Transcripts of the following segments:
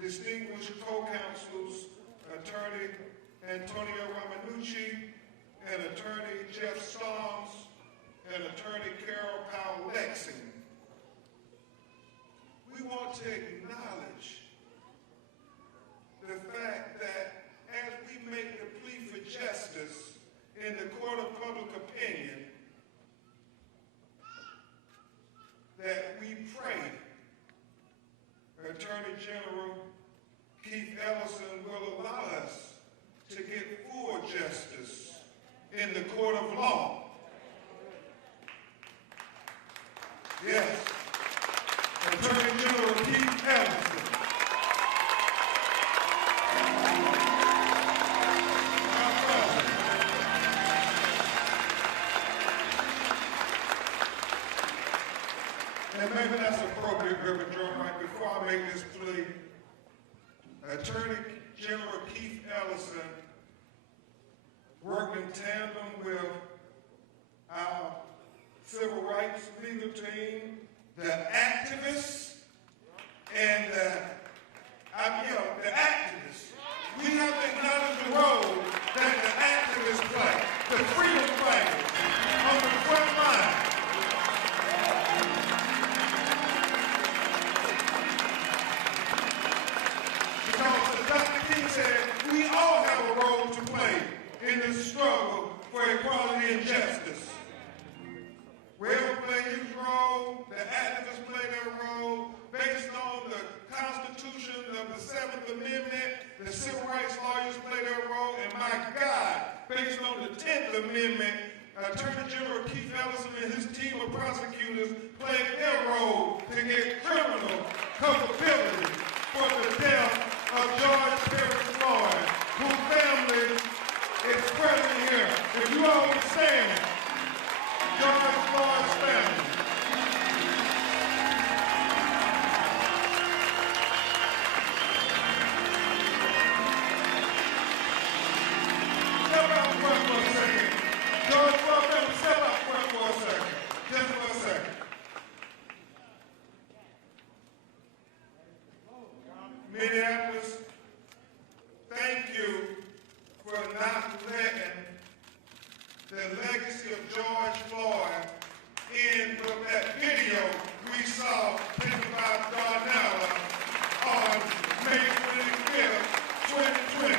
distinguished co-counsels, Attorney Antonio Ramanucci and Attorney Jeff Storms and Attorney Carol Powell-Lexing. We want to acknowledge the fact that as we make the plea for justice in the court of public opinion, that we pray Attorney General Keith Ellison will allow us to get full justice in the court of law. Yes, Attorney General Keith Ellison. And maybe that's appropriate, Reverend Daunte Wright. Before I make this plea, Attorney General Keith Ellison worked in tandem with our civil rights legal team, the activists, and the activists. We have to acknowledge the role that the activists play, the freedom fighters on the front line. Because as Dr. King said, we all have a role to play in this struggle for equality and justice. Whoever played his role, the activists play their role, based on the Constitution of the 7th Amendment, the civil rights lawyers play their role, and my God, based on the 10th Amendment, Attorney General Keith Ellison and his team of prosecutors played their role to get criminal culpability for the death of George Perry Floyd, whose family is present here. If you all would stand, George Floyd's family. Step out front for a second. George Floyd family, step out front for a second. Just for a second. Minneapolis, thank you for not letting the legacy of George Floyd end with that video we saw taken by Darnella on May 25th, 2020.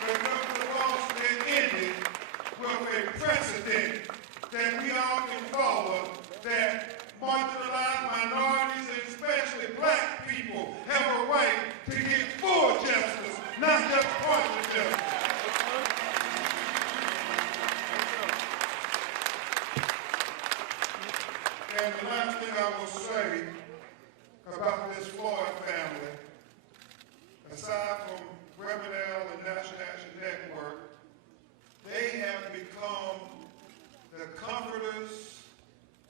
But nevertheless, it ended with a precedent that we all can follow, that marginalized minorities, and especially black people, have a right to get full justice, not just partial justice. And the last thing I will say about this Floyd family, aside from Reverend L and National Action Network, they have become the comforters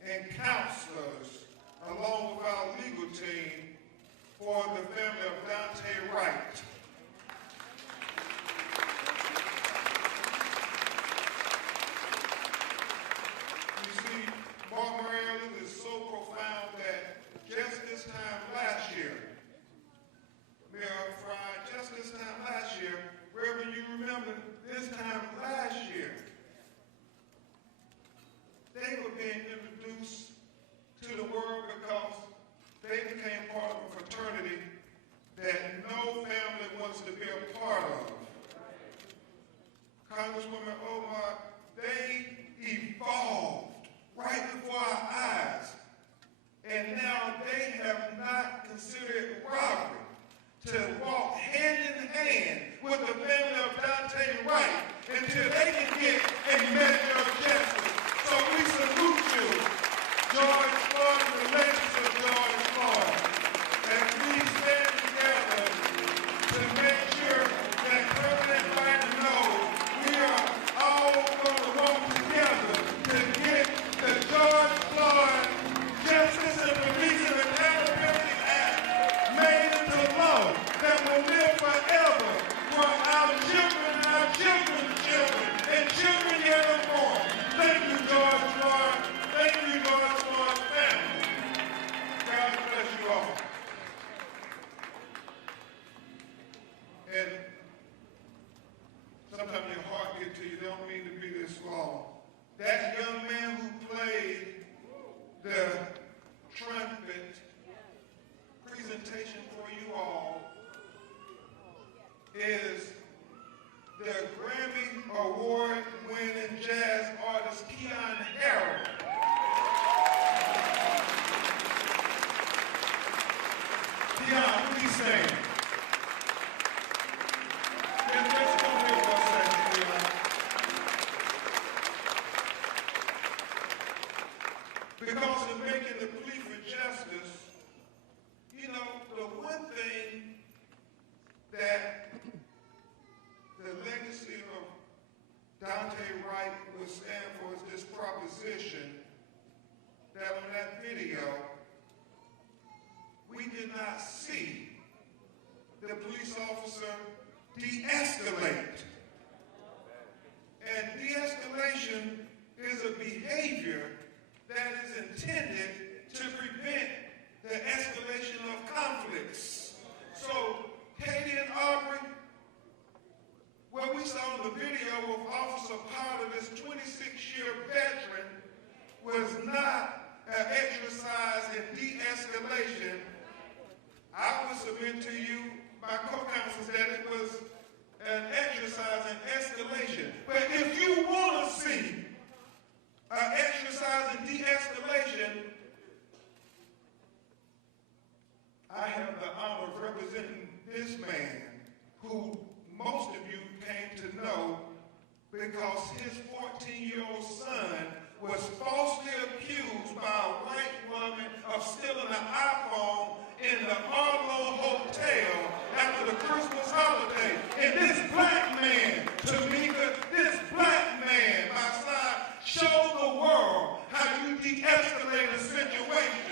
and counselors, along with our legal team, for the family of Daunte Wright. You see, Mark Morales is so profound that just this time last year, Mayor Fry, just this time last year, Reverend, you remember this time last year, they were being introduced the trumpet presentation for you all is the Grammy Award-winning jazz artist Keon Harrell. Keon, what are you saying? Let's come here for a second, Keon. Because in making the plea for justice, you know, the one thing that the legacy of Daunte Wright would stand for is this proposition that on that video, we did not see the police officer de-escalate. And de-escalation is a behavior that is intended to prevent the escalation of conflicts. So, Katie and Aubrey, what we saw in the video with Officer Potter, this 26-year veteran, was not an exercise in de-escalation. I would submit to you, my co-counsels, that it was an exercise in escalation. But if you want to see an exercise in de-escalation, I have the honor of representing this man who most of you came to know because his 14-year-old son was falsely accused by a white woman of stealing an iPhone in the Arlo Hotel after the Christmas holiday. And this black man, Tamika, this black man, my side, showed the world how you de-escalate a situation.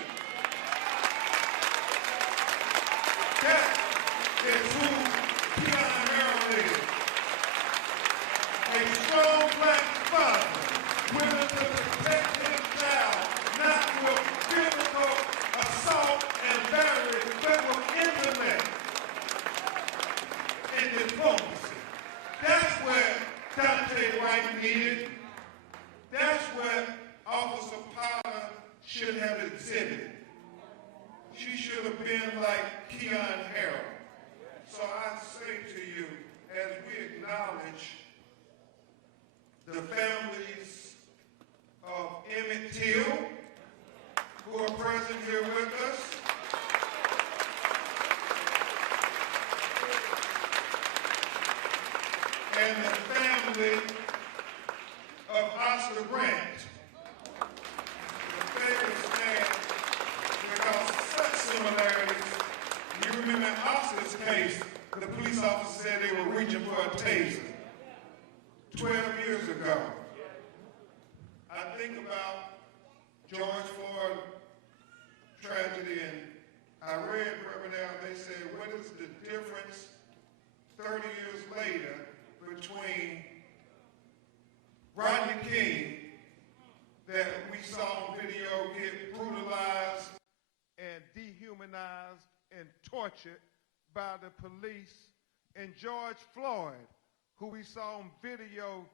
That is who Keon Harrell is. A strong black father, willing to protect his child, not with physical assault and battery, but with intellect and diplomacy. That's what Daunte Wright needed. That's what Officer Potter should have exhibited. She should have been like Keon Harrell. So I say to you, as we acknowledge the families of Emmett Till, who are present here with us, and the family of Oscar Grant, the famous man, because such similarities. You remember in Oscar's case, the police officer said they were reaching for a taser 12 years ago. I think about George Floyd tragedy, and I read Riverdale, they said, what is the difference 30 years later between Rodney King, that we saw on video get brutalized and dehumanized and tortured by the police, and George Floyd, who we saw on video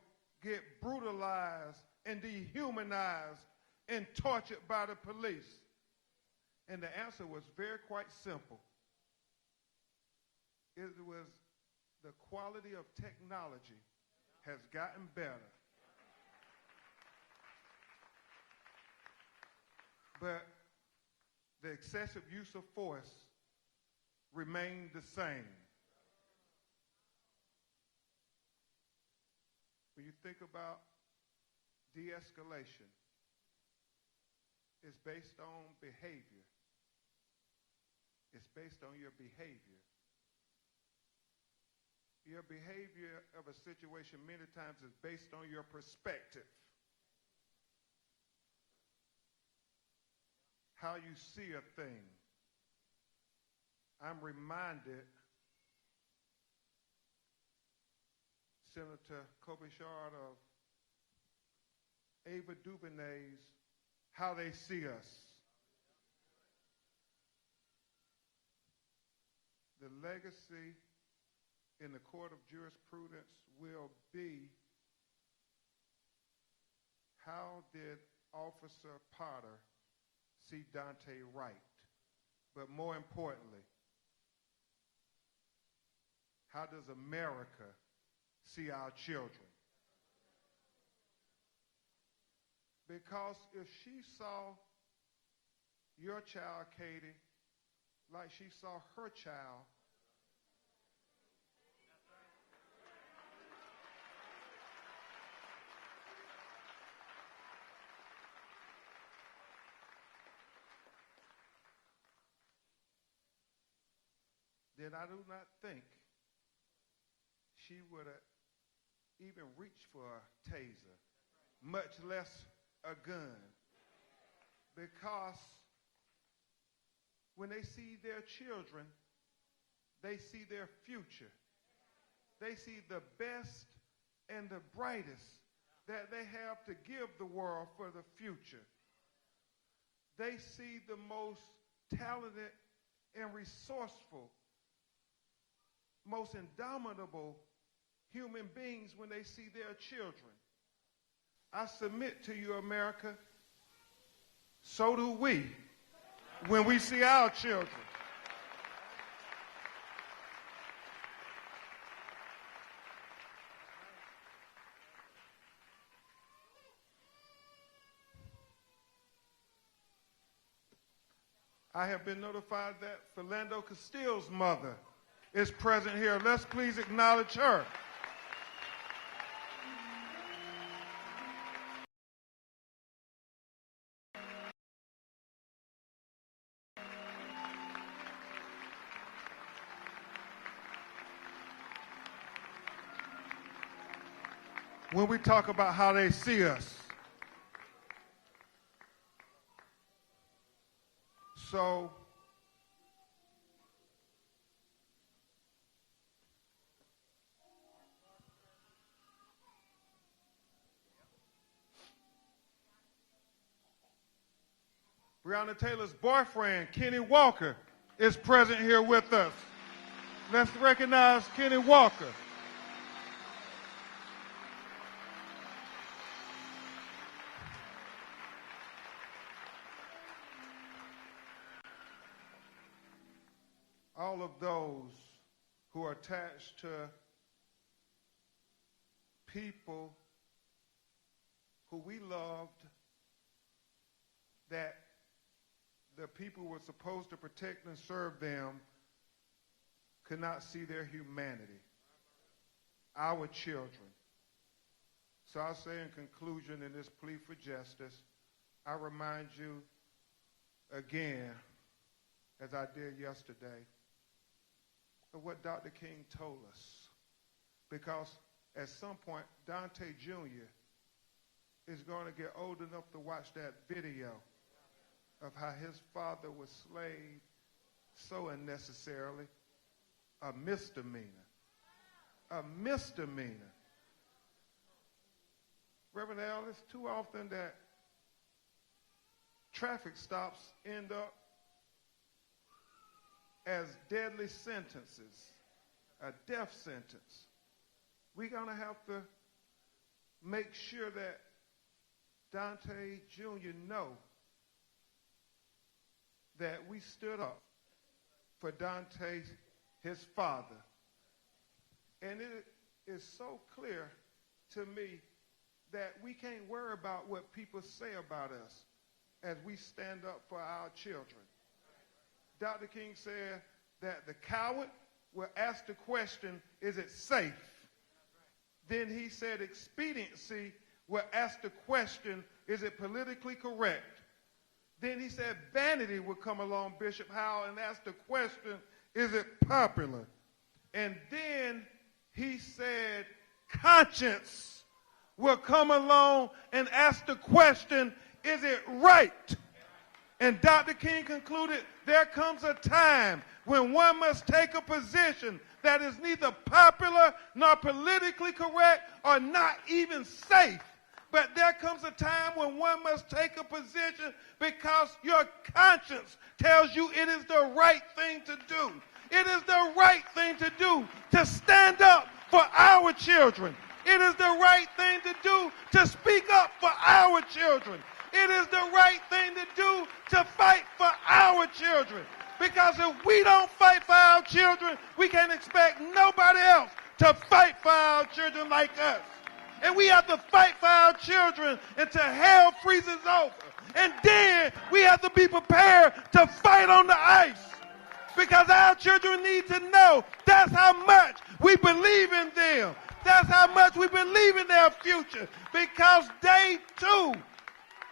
get brutalized and dehumanized and tortured by the police? And the answer was quite simple. It was the quality of technology has gotten better. But the excessive use of force remained the same. When you think about de-escalation, it's based on behavior. It's based on your behavior. Your behavior of a situation many times is based on your perspective. How you see a thing. I'm reminded Senator Klobuchar of Ava DuVernay's How They See Us. The legacy in the court of jurisprudence will be, how did Officer Potter see Daunte Wright, but more importantly, how does America see our children? Because if she saw your child, Katie, like she saw her child, then I do not think she would have even reached for a taser, much less a gun. Because when they see their children, they see their future. They see the best and the brightest that they have to give the world for the future. They see the most talented and resourceful, most indomitable human beings when they see their children. I submit to you, America, so do we when we see our children. I have been notified that Philando Castile's mother is present here. Let's please acknowledge her. When we talk about how they see us, so Breonna Taylor's boyfriend, Kenny Walker, is present here with us. Let's recognize Kenny Walker. All of those who are attached to people who we loved, that the people who were supposed to protect and serve them could not see their humanity, our children. So I'll say in conclusion, in this plea for justice, I remind you again, as I did yesterday, of what Dr. King told us. Because at some point, Daunte Jr. is going to get old enough to watch that video of how his father was slayed so unnecessarily. A misdemeanor. A misdemeanor. Reverend Al, it's too often that traffic stops end up as deadly sentences, a death sentence. We're going to have to make sure that Daunte Jr. know that we stood up for Daunte, his father. And it is so clear to me that we can't worry about what people say about us as we stand up for our children. Dr. King said that the coward will ask the question, is it safe? Then he said expediency will ask the question, is it politically correct? Then he said vanity will come along, Bishop Howell, and ask the question, is it popular? And then he said conscience will come along and ask the question, is it right? And Dr. King concluded, there comes a time when one must take a position that is neither popular nor politically correct or not even safe. But there comes a time when one must take a position because your conscience tells you it is the right thing to do. It is the right thing to do to stand up for our children. It is the right thing to do to speak up for our children. It is the right thing to do to fight for our children. Because if we don't fight for our children, we can't expect nobody else to fight for our children like us. And we have to fight for our children until hell freezes over. And then we have to be prepared to fight on the ice. Because our children need to know that's how much we believe in them. That's how much we believe in their future. Because they, too,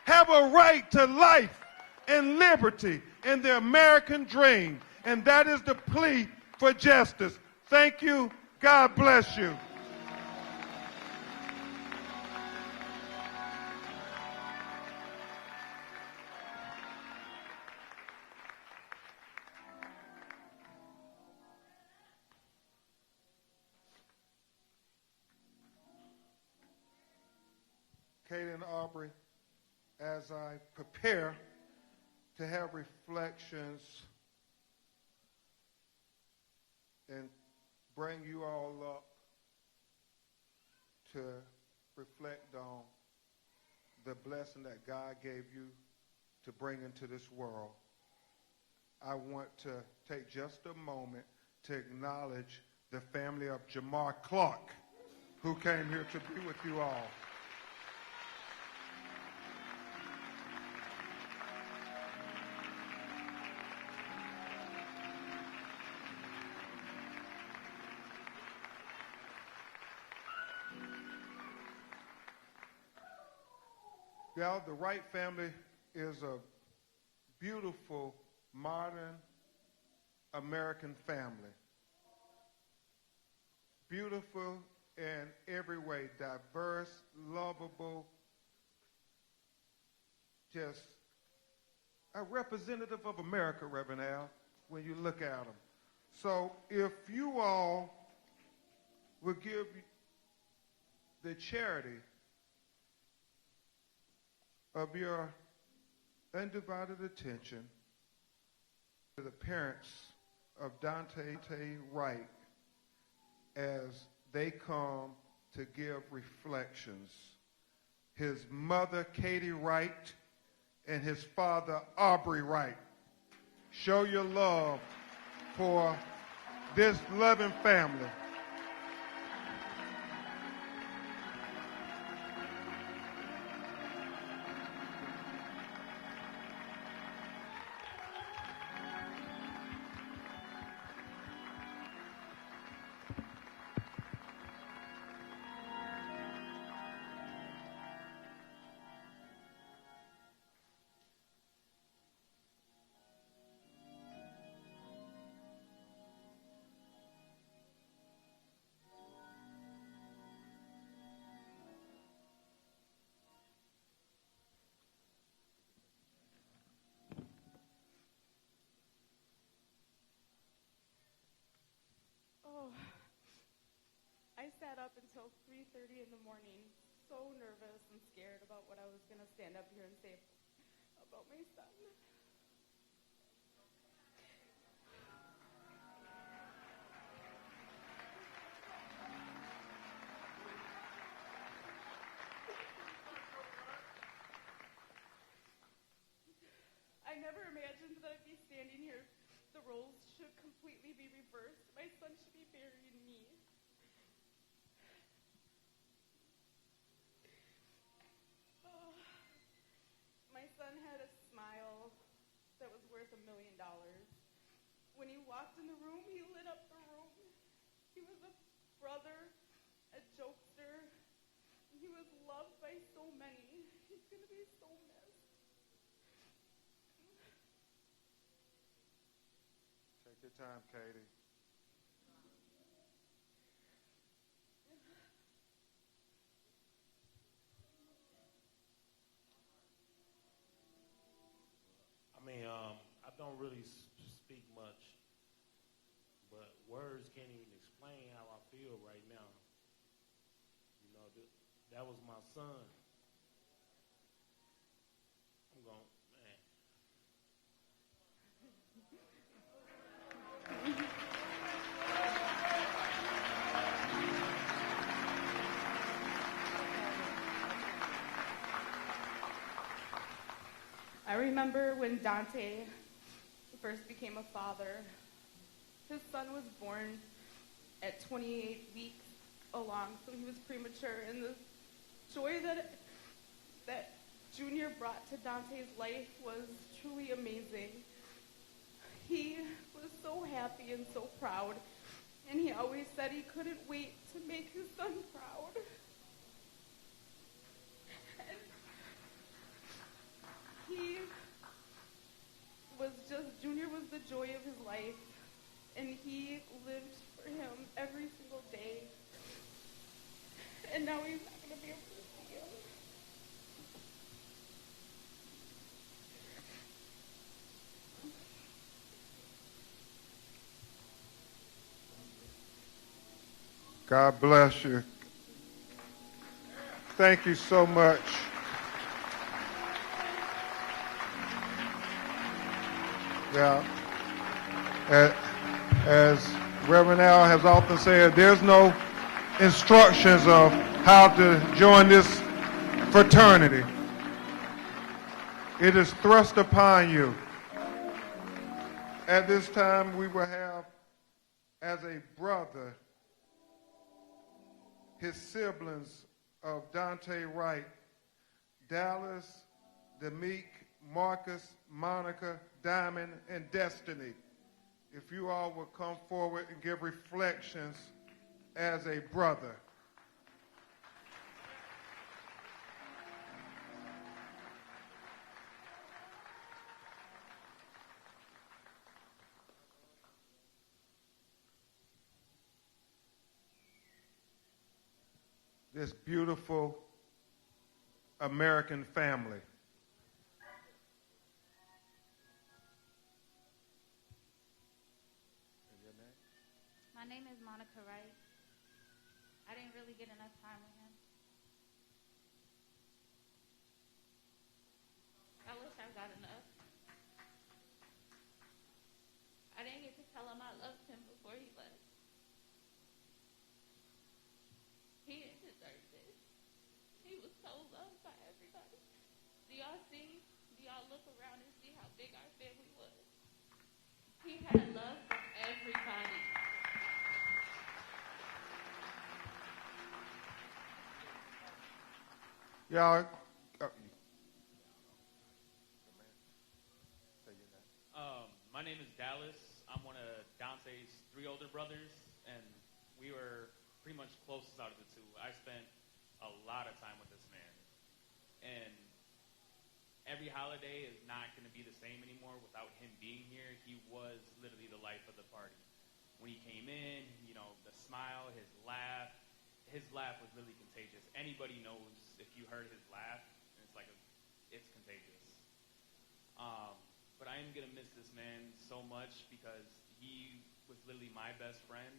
have a right to life and liberty and the American dream. And that is the plea for justice. Thank you. God bless you. Katie and Aubrey, as I prepare to have reflections and bring you all up to reflect on the blessing that God gave you to bring into this world, I want to take just a moment to acknowledge the family of Jamar Clark, who came here to be with you all. Yeah, the Wright family is a beautiful, modern American family. Beautiful in every way, diverse, lovable, just a representative of America, Reverend Al, when you look at them. So if you all will give the charity of your undivided attention to the parents of Daunte Wright as they come to give reflections. His mother, Katie Wright, and his father, Aubrey Wright. Show your love for this loving family. I sat up until 3:30 in the morning, so nervous and scared about what I was going to stand up here and say about my son. I never imagined that I'd be standing here. The roles should completely be reversed. My son should be burying me. My son had a smile that was worth $1 million. When he walked in the room, he lit up the room. He was a brother, a jokester. He was loved by so many. He's going to be so missed. Take your time, Katie. I don't really speak much, but words can't even explain how I feel right now. You know, that was my son. I'm going, man. I remember when Daunte first became a father. His son was born at 28 weeks along, so he was premature. And the joy that Junior brought to Daunte's life was truly amazing. He was so happy and so proud, and he always said he couldn't wait to make his son proud. And Junior was the joy of his life, and he lived for him every single day. And now he's not going to be able to see him. God bless you. Thank you so much. Yeah. As Reverend Al has often said, there's no instructions of how to join this fraternity. It is thrust upon you. At this time, we will have, as a brother, his siblings of Daunte Wright, Dallas, Demeek, Marcus, Monica, Diamond, and Destiny. If you all will come forward and give reflections as a brother. This beautiful American family. My name is Monica Wright. I didn't really get enough time with him. I wish I got enough. I didn't get to tell him I loved him before he left. He didn't deserve this. He was so loved by everybody. Do y'all look around and see how big our family was? He had love for everybody. Y'all, my name is Dallas. I'm one of Daunte's 3 older brothers, and we were pretty much closest out of the 2. I spent a lot of time with this man, and every holiday is not going to be the same anymore without him being here. He was literally the life of the party. When he came in, you know, the smile, his laugh was really contagious. Anybody knows if you heard his laugh, it's contagious. But I am going to miss this man so much because he was literally my best friend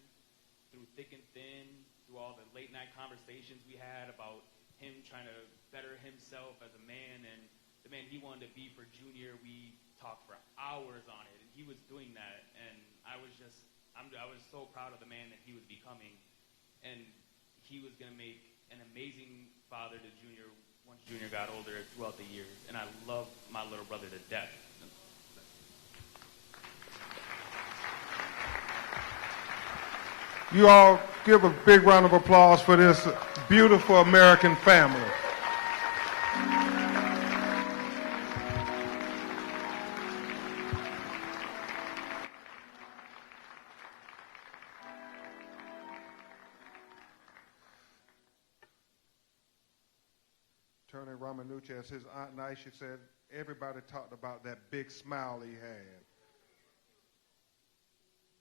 through thick and thin, through all the late night conversations we had about him trying to better himself as a man and the man he wanted to be for Junior. We talked for hours on it, and he was doing that, and I was so proud of the man that he was becoming, and he was going to make an amazing father to Junior once Junior got older throughout the years, and I love my little brother to death. you all give a big round of applause for this beautiful American family. Attorney Ramanucci, as his Aunt Nisha said, everybody talked about that big smile he had.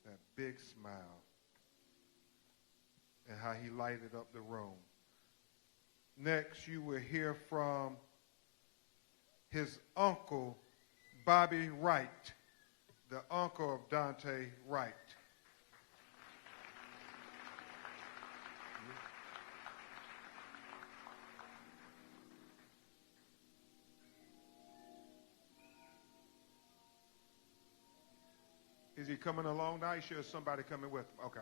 That big smile. And how he lighted up the room. Next, you will hear from his uncle, Bobby Wright, the uncle of Daunte Wright. Is he coming along now? Or is somebody coming with him? Okay.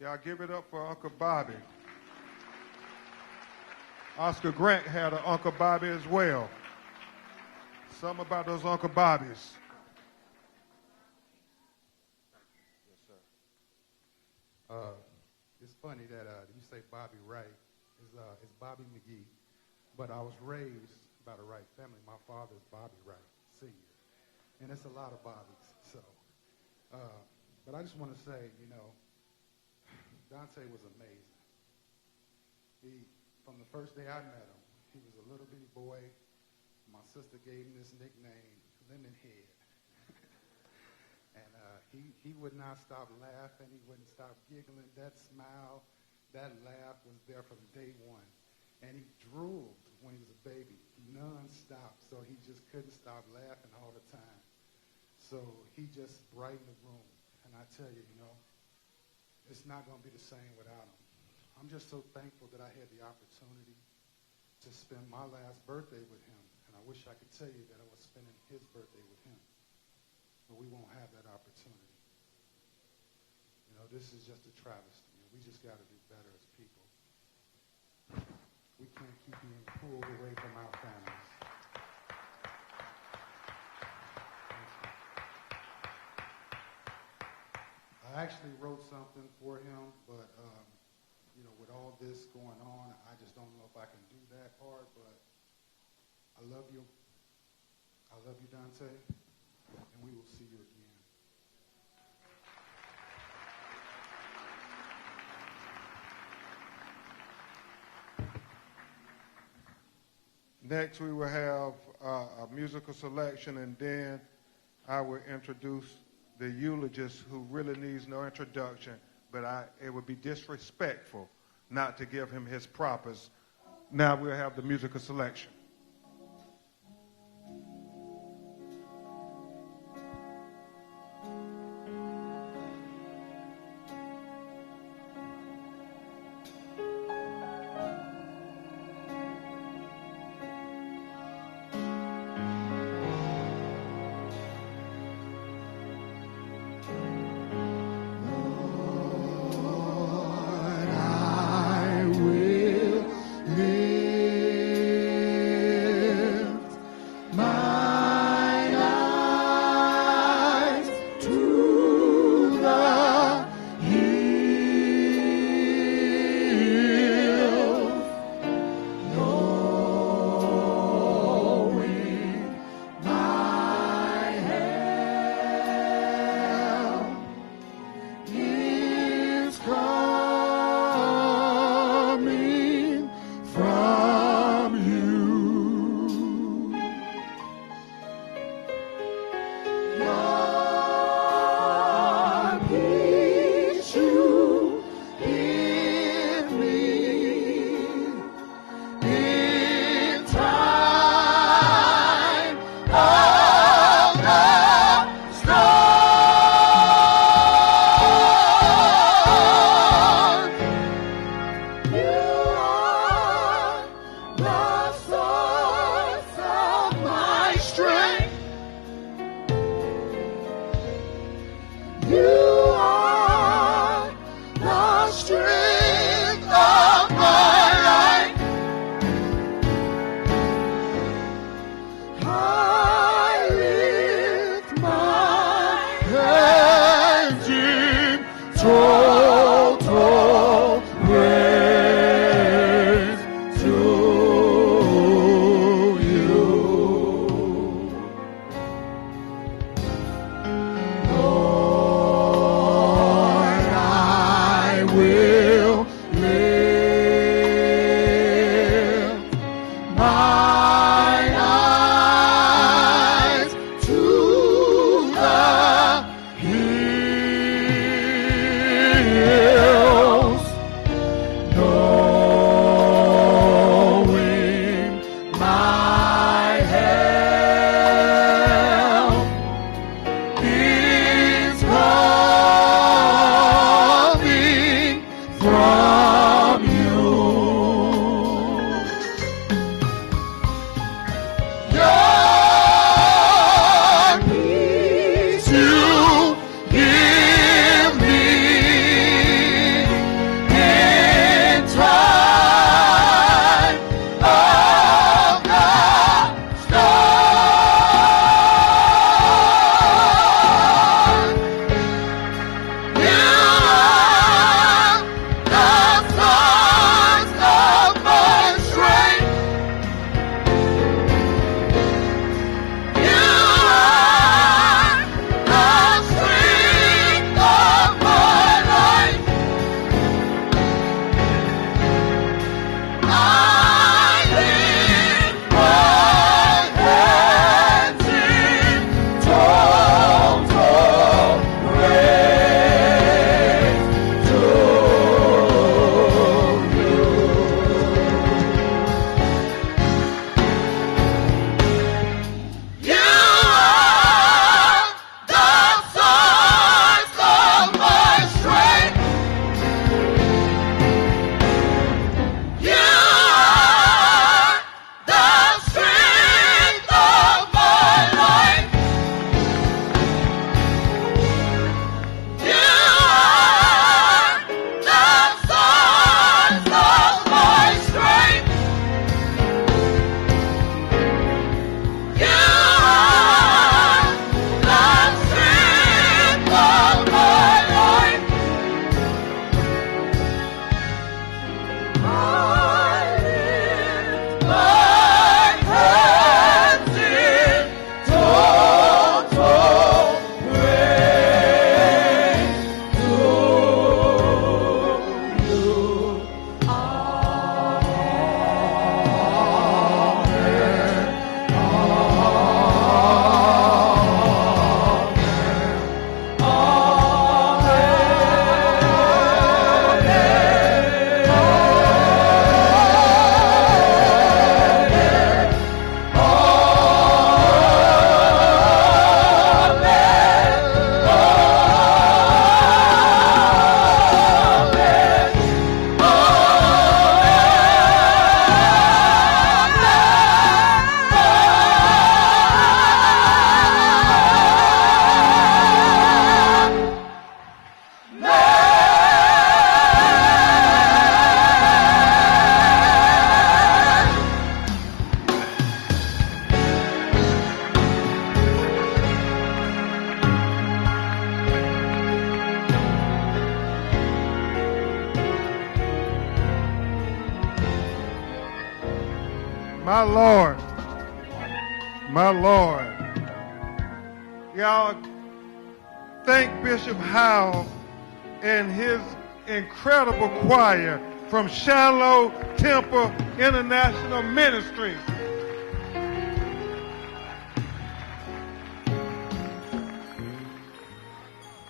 Y'all give it up for Uncle Bobby. Oscar Grant had an Uncle Bobby as well. Something about those Uncle Bobbies. Yes, sir. It's funny that you say Bobby Wright. It's Bobby McGee. But I was raised by the Wright family. My father is Bobby Wright, Sr. And it's a lot of Bobbies. So, but I just want to say, you know, Daunte was amazing. From the first day I met him, he was a little bitty boy. My sister gave him this nickname, Lemon Head. And he would not stop laughing. He wouldn't stop giggling. That smile, that laugh was there from day one. And he drooled when he was a baby, nonstop. So he just couldn't stop laughing all the time. So he just brightened the room. And I tell you, you know, it's not going to be the same without him. I'm just so thankful that I had the opportunity to spend my last birthday with him. And I wish I could tell you that I was spending his birthday with him. But we won't have that opportunity. You know, this is just a travesty. We just got to do better as people. We can't keep being pulled away from our families. I actually wrote something for him, but you know, with all this going on, I just don't know if I can do that part, but I love you. I love you, Daunte, and we will see you again. Next, we will have a musical selection, and then I will introduce the eulogist who really needs no introduction, but it would be disrespectful not to give him his propers. Now we'll have the musical selection. My Lord. My Lord. Y'all, thank Bishop Howell and his incredible choir from Shilo Temple International Ministries.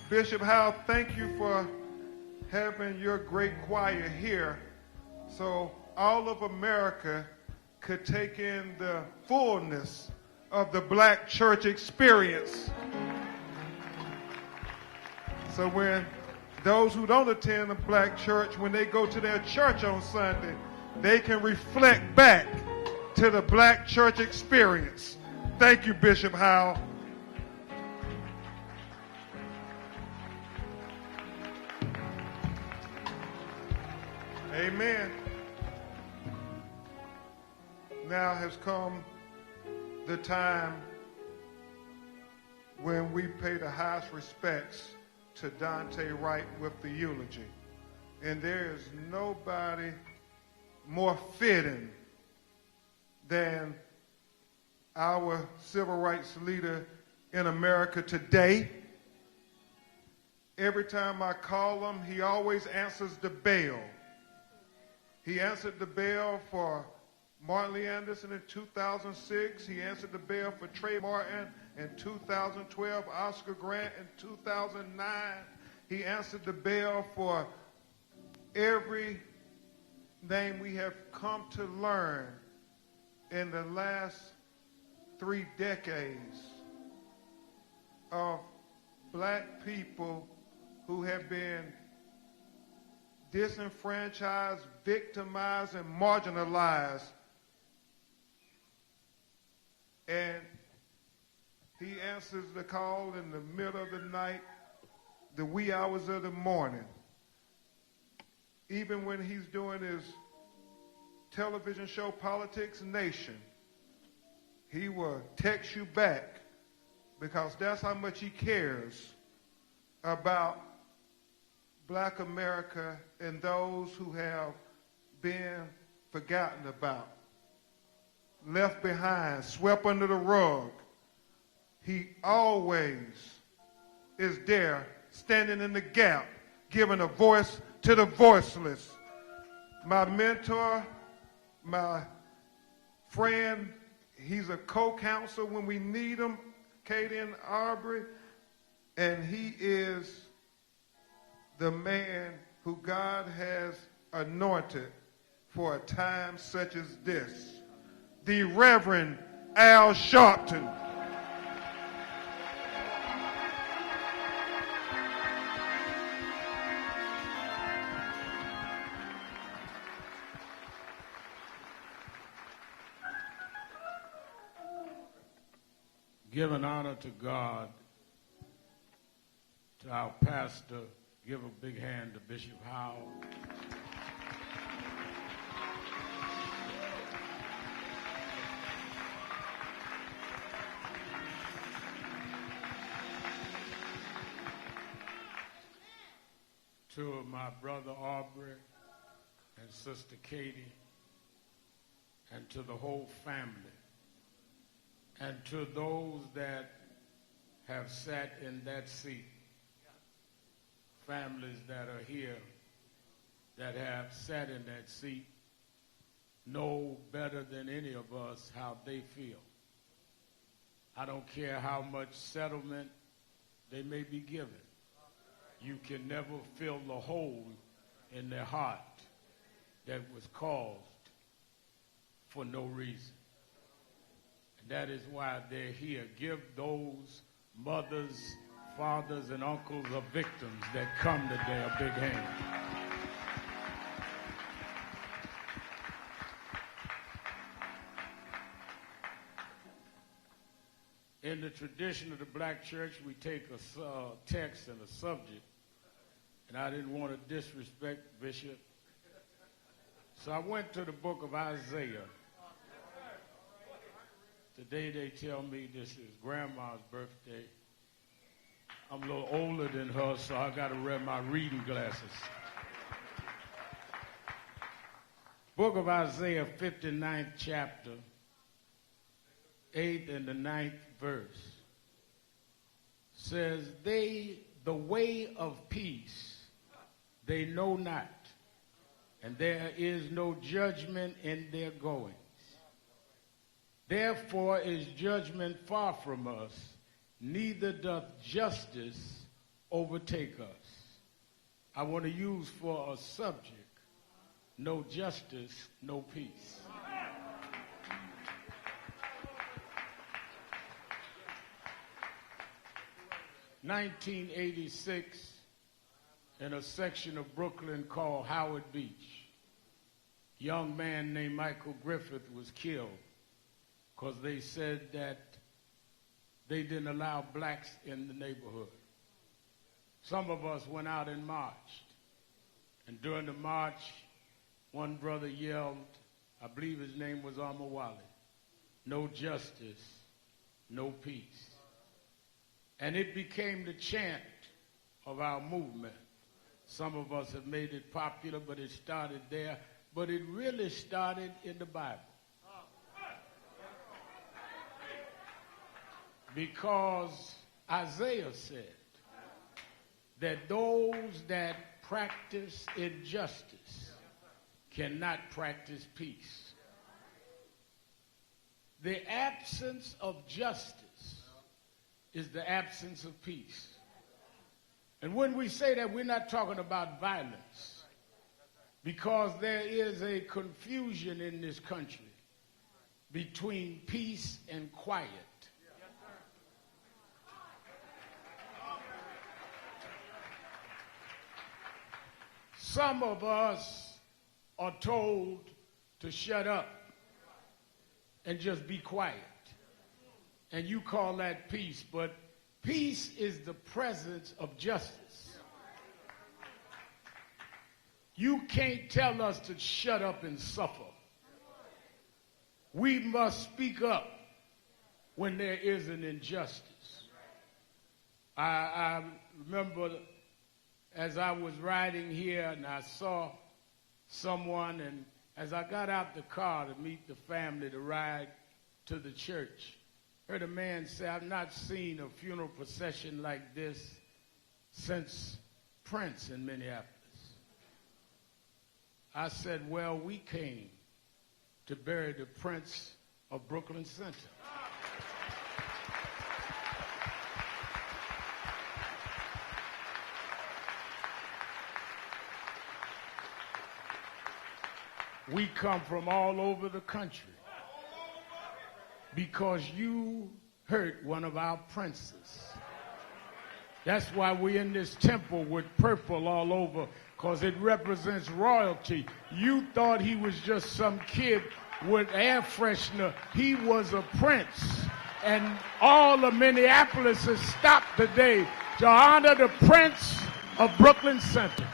Bishop Howell, thank you for having your great choir here so all of America could take in the fullness of the black church experience. So when those who don't attend a black church, when they go to their church on Sunday, they can reflect back to the black church experience. Thank you, Bishop Howell. Amen. Now has come the time when we pay the highest respects to Daunte Wright with the eulogy. And there is nobody more fitting than our civil rights leader in America today. Every time I call him, he always answers the bell. He answered the bell for Martin Lee Anderson in 2006. He answered the bell for Trey Martin in 2012, Oscar Grant in 2009. He answered the bell for every name we have come to learn in the last 3 decades of black people who have been disenfranchised, victimized, and marginalized. And he answers the call in the middle of the night, the wee hours of the morning. Even when he's doing his television show, Politics Nation, he will text you back because that's how much he cares about black America and those who have been forgotten about, left behind, swept under the rug. He always is there, standing in the gap, giving a voice to the voiceless. My mentor, my friend, he's a co-counsel when we need him, Kaden Arbery, and he is the man who God has anointed for a time such as this, the Reverend Al Sharpton. Give an honor to God, to our pastor. Give a big hand to Bishop Howell. To my brother Aubrey and sister Katie, and to the whole family, and to those that have sat in that seat, families that are here that have sat in that seat know better than any of us how they feel. I don't care how much settlement they may be given. You can never fill the hole in their heart that was caused for no reason. And that is why they're here. Give those mothers, fathers, and uncles of victims that come today a big hand. In the tradition of the black church, we take a text and a subject, and I didn't want to disrespect Bishop. So I went to the book of Isaiah. Today they tell me this is Grandma's birthday. I'm a little older than her, so I got to wear my reading glasses. Book of Isaiah, 59th chapter, 8th and the 9th verse says, the way of peace they know not, and there is no judgment in their goings. Therefore is judgment far from us, neither doth justice overtake us. I want to use for a subject, no justice, no peace. (1986) in a section of Brooklyn called Howard Beach. A young man named Michael Griffith was killed because they said that they didn't allow blacks in the neighborhood. Some of us went out and marched. And during the march, one brother yelled, I believe his name was Amawali, no justice, no peace. And it became the chant of our movement. Some of us have made it popular, but it started there. But it really started in the Bible. Because Isaiah said that those that practice injustice cannot practice peace. The absence of justice is the absence of peace. And when we say that, we're not talking about violence, because there is a confusion in this country between peace and quiet. Some of us are told to shut up and just be quiet. And you call that peace, but peace is the presence of justice. You can't tell us to shut up and suffer. We must speak up when there is an injustice. I remember as I was riding here and I saw someone, and as I got out the car to meet the family to ride to the church, heard a man say, I've not seen a funeral procession like this since Prince in Minneapolis. I said, well, we came to bury the Prince of Brooklyn Center. We come from all over the country because you hurt one of our princes. That's why we're in this temple with purple all over, because it represents royalty. You thought he was just some kid with air freshener. He was a prince. And all of Minneapolis has stopped today to honor the Prince of Brooklyn Center.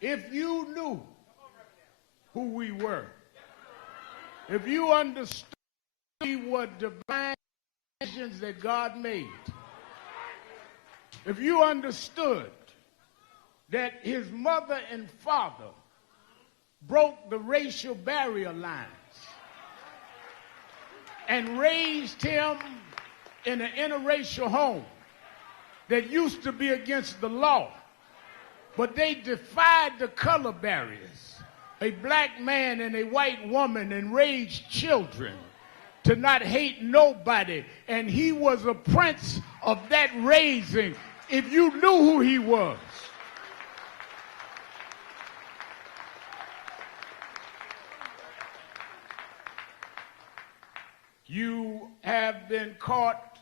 If you knew who we were, if you understood we were divine visions that God made, if you understood that his mother and father broke the racial barrier lines and raised him in an interracial home that used to be against the law, but they defied the color barriers, a black man and a white woman, and raised children to not hate nobody. And he was a prince of that raising. If you knew who he was. You have been caught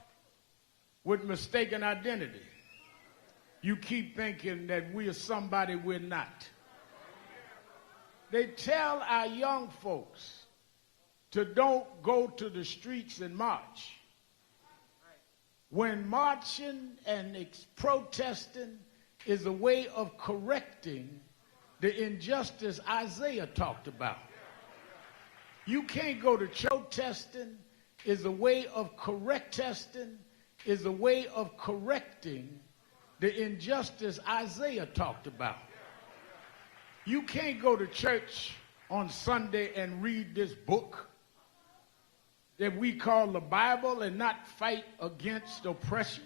with mistaken identity. You keep thinking that we are somebody we're not. They tell our young folks to don't go to the streets and march, when marching and protesting is a way of correcting the injustice Isaiah talked about. You can't go to protesting is a way of is a way of correcting the injustice Isaiah talked about. You can't go to church on Sunday and read this book that we call the Bible and not fight against oppression.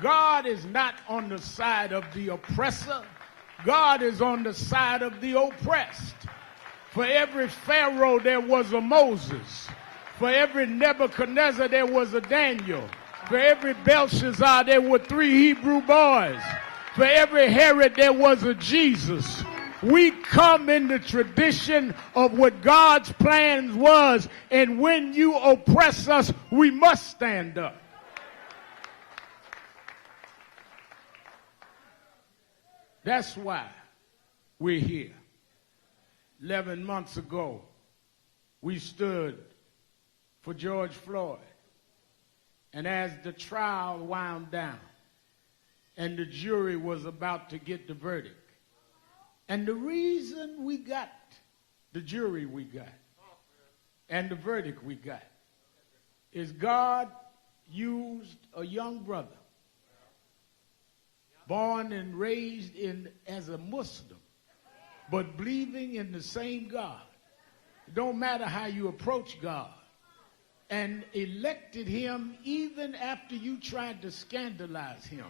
God is not on the side of the oppressor. God is on the side of the oppressed. For every Pharaoh, there was a Moses. For every Nebuchadnezzar, there was a Daniel. For every Belshazzar, there were 3 Hebrew boys. For every Herod, there was a Jesus. We come in the tradition of what God's plans was, and when you oppress us, we must stand up. That's why we're here. 11 months ago, we stood for George Floyd. And as the trial wound down and the jury was about to get the verdict, and the reason we got the jury we got and the verdict we got is God used a young brother born and raised as a Muslim, but believing in the same God. It don't matter how you approach God. And elected him even after you tried to scandalize him.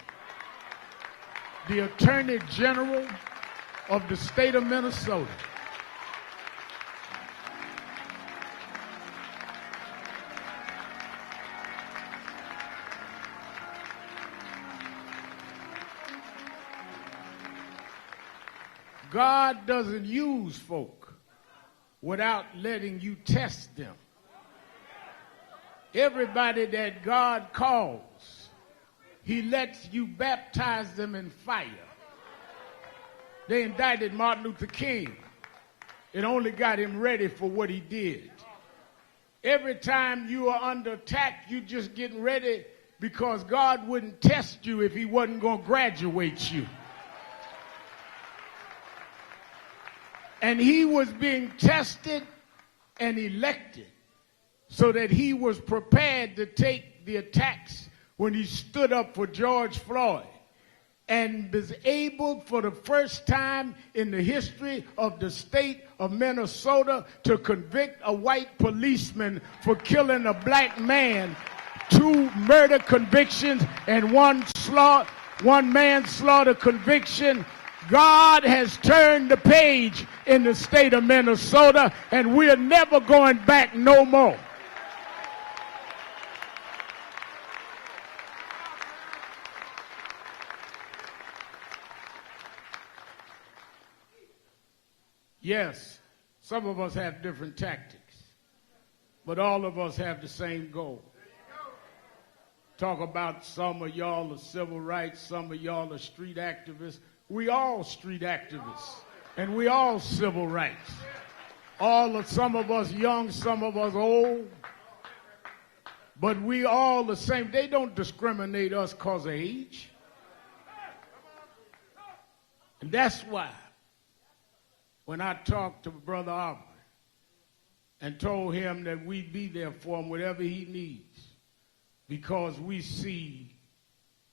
The Attorney General of the state of Minnesota. God doesn't use folk without letting you test them. Everybody that God calls, he lets you baptize them in fire. They indicted Martin Luther King. It only got him ready for what he did. Every time you are under attack, you just getting ready because God wouldn't test you if he wasn't going to graduate you. And he was being tested and elected so that he was prepared to take the attacks when he stood up for George Floyd and was able for the first time in the history of the state of Minnesota to convict a white policeman for killing a black man, 2 murder convictions and 1 manslaughter conviction. God has turned the page in the state of Minnesota, and we're never going back no more. Yes, some of us have different tactics, but all of us have the same goal. Talk about some of y'all are civil rights, some of y'all are street activists. We all street activists, and we all civil rights. Some of us young, some of us old, but we all the same. They don't discriminate us because of age. And that's why when I talked to Brother Aubrey and told him that we'd be there for him whatever he needs, because we see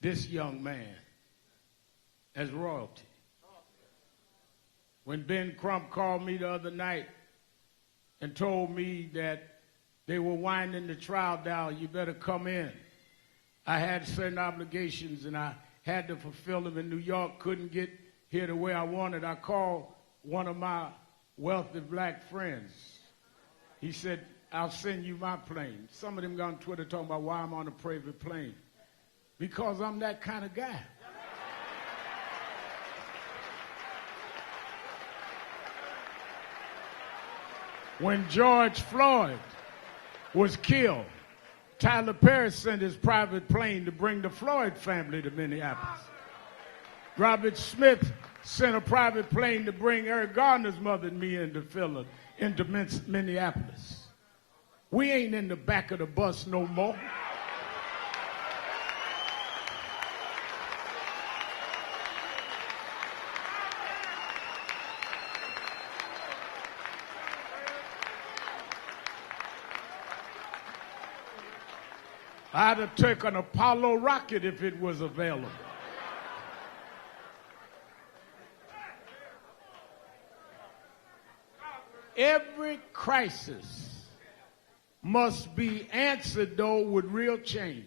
this young man as royalty. When Ben Crump called me the other night and told me that they were winding the trial down, you better come in. I had certain obligations and I had to fulfill them in New York, couldn't get here the way I wanted. I called one of my wealthy black friends. He said, I'll send you my plane. Some of them got on Twitter talking about why I'm on a private plane. Because I'm that kind of guy. When George Floyd was killed, Tyler Perry sent his private plane to bring the Floyd family to Minneapolis. Robert Smith sent a private plane to bring Eric Garner's mother and me into Minneapolis. We ain't in the back of the bus no more. I'd have taken an Apollo rocket if it was available. Every crisis must be answered, though, with real change.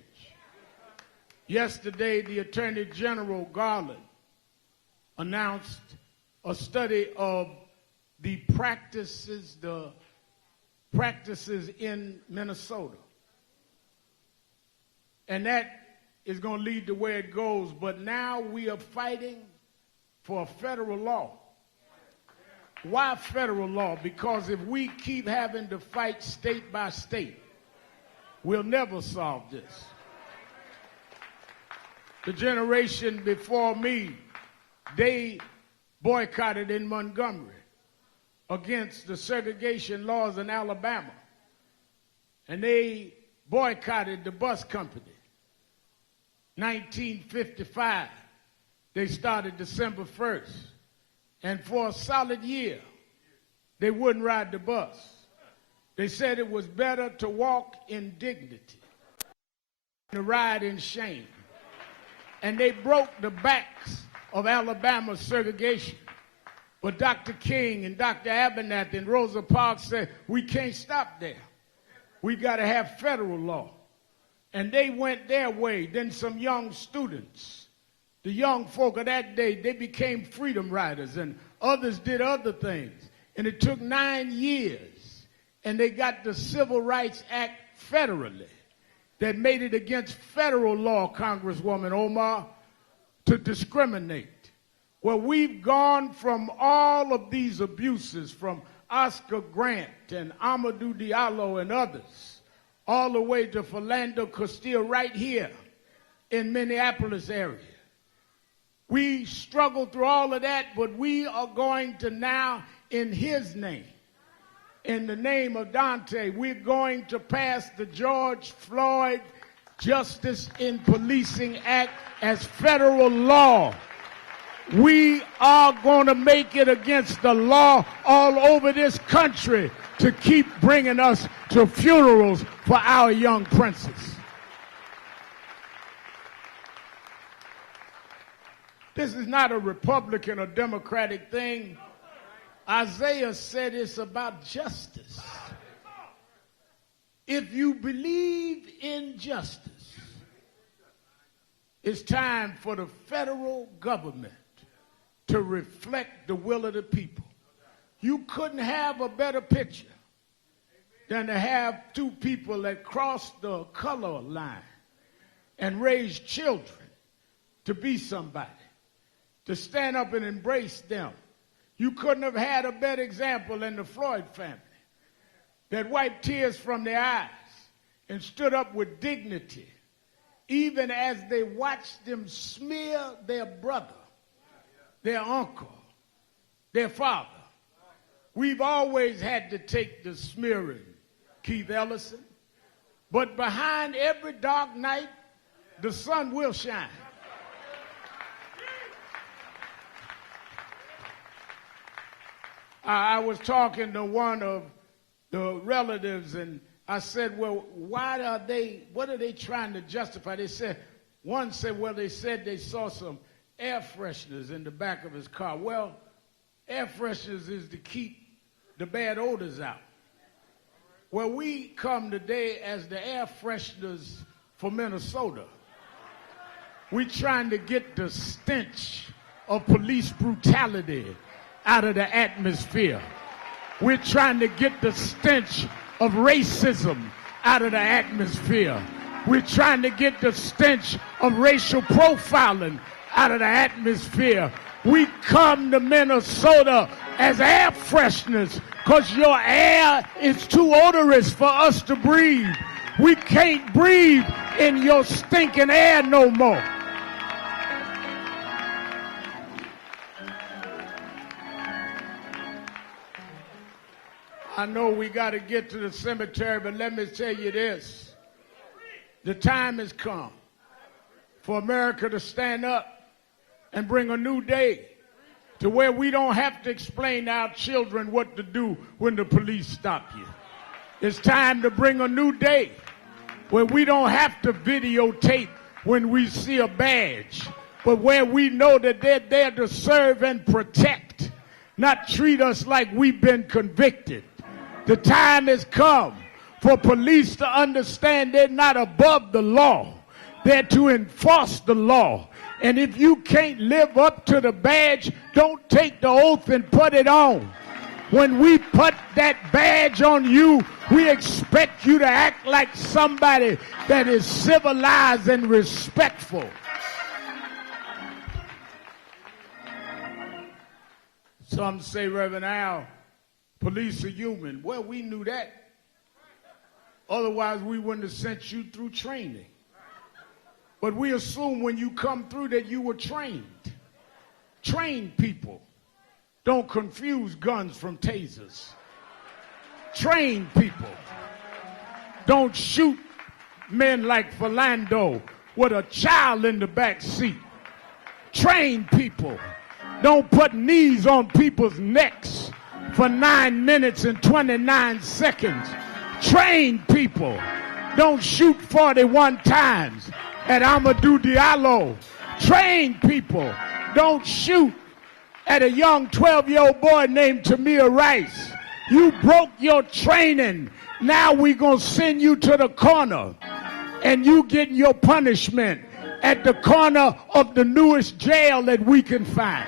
Yesterday, the Attorney General Garland announced a study of the practices in Minnesota. And that is going to lead to where it goes. But now we are fighting for a federal law. Why federal law? Because if we keep having to fight state by state, we'll never solve this. The generation before me, they boycotted in Montgomery against the segregation laws in Alabama. And they boycotted the bus company. 1955, they started December 1st. And for a solid year, they wouldn't ride the bus. They said it was better to walk in dignity than to ride in shame. And they broke the backs of Alabama's segregation. But Dr. King and Dr. Abernathy and Rosa Parks said, we can't stop there. We got to have federal law. And they went their way. Then some young students, the young folk of that day, they became freedom riders, and others did other things. And it took 9 years, and they got the Civil Rights Act federally that made it against federal law, Congresswoman Omar, to discriminate. Well, we've gone from all of these abuses, from Oscar Grant and Amadou Diallo and others, all the way to Philando Castile right here in Minneapolis area. We struggled through all of that, but we are going to now, in his name, in the name of Daunte, we're going to pass the George Floyd Justice in Policing Act as federal law. We are going to make it against the law all over this country to keep bringing us to funerals for our young princes. This is not a Republican or Democratic thing. Isaiah said it's about justice. If you believe in justice, it's time for the federal government to reflect the will of the people. You couldn't have a better picture than to have two people that crossed the color line and raised children to be somebody, to stand up and embrace them. You couldn't have had a better example than the Floyd family that wiped tears from their eyes and stood up with dignity, even as they watched them smear their brother, their uncle, their father. We've always had to take the smearing, Keith Ellison, but behind every dark night, the sun will shine. I was talking to one of the relatives, and I said, well, what are they trying to justify? One said, well, they said they saw some air fresheners in the back of his car. Well, air fresheners is to keep the bad odors out. Well, we come today as the air fresheners for Minnesota. We're trying to get the stench of police brutality out of the atmosphere. We're trying to get the stench of racism out of the atmosphere. We're trying to get the stench of racial profiling out of the atmosphere. We come to Minnesota as air fresheners because your air is too odorous for us to breathe. We can't breathe in your stinking air no more. I know we got to get to the cemetery, but let me tell you this. The time has come for America to stand up and bring a new day to where we don't have to explain to our children what to do when the police stop you. It's time to bring a new day where we don't have to videotape when we see a badge, but where we know that they're there to serve and protect, not treat us like we've been convicted. The time has come for police to understand they're not above the law. They're to enforce the law. And if you can't live up to the badge, don't take the oath and put it on. When we put that badge on you, we expect you to act like somebody that is civilized and respectful. Some say, Reverend Al, police are human. Well, we knew that. Otherwise, we wouldn't have sent you through training. But we assume when you come through that you were trained. Trained people don't confuse guns from tasers. Trained people don't shoot men like Philando with a child in the back seat. Trained people don't put knees on people's necks for 9 minutes and 29 seconds. Trained people don't shoot 41 times at Amadou Diallo. Trained people don't shoot at a young 12-year-old boy named Tamir Rice. You broke your training. Now we're going to send you to the corner, and you getting your punishment at the corner of the newest jail that we can find.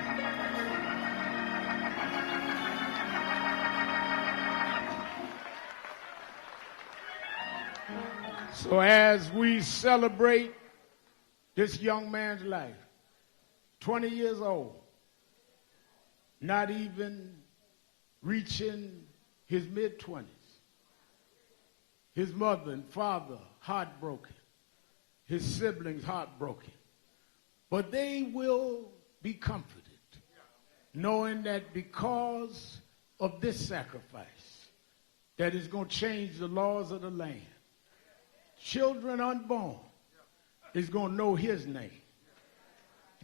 So as we celebrate this young man's life, 20 years old, not even reaching his mid-20s, his mother and father heartbroken, his siblings heartbroken, but they will be comforted knowing that because of this sacrifice that is going to change the laws of the land, children unborn is going to know his name.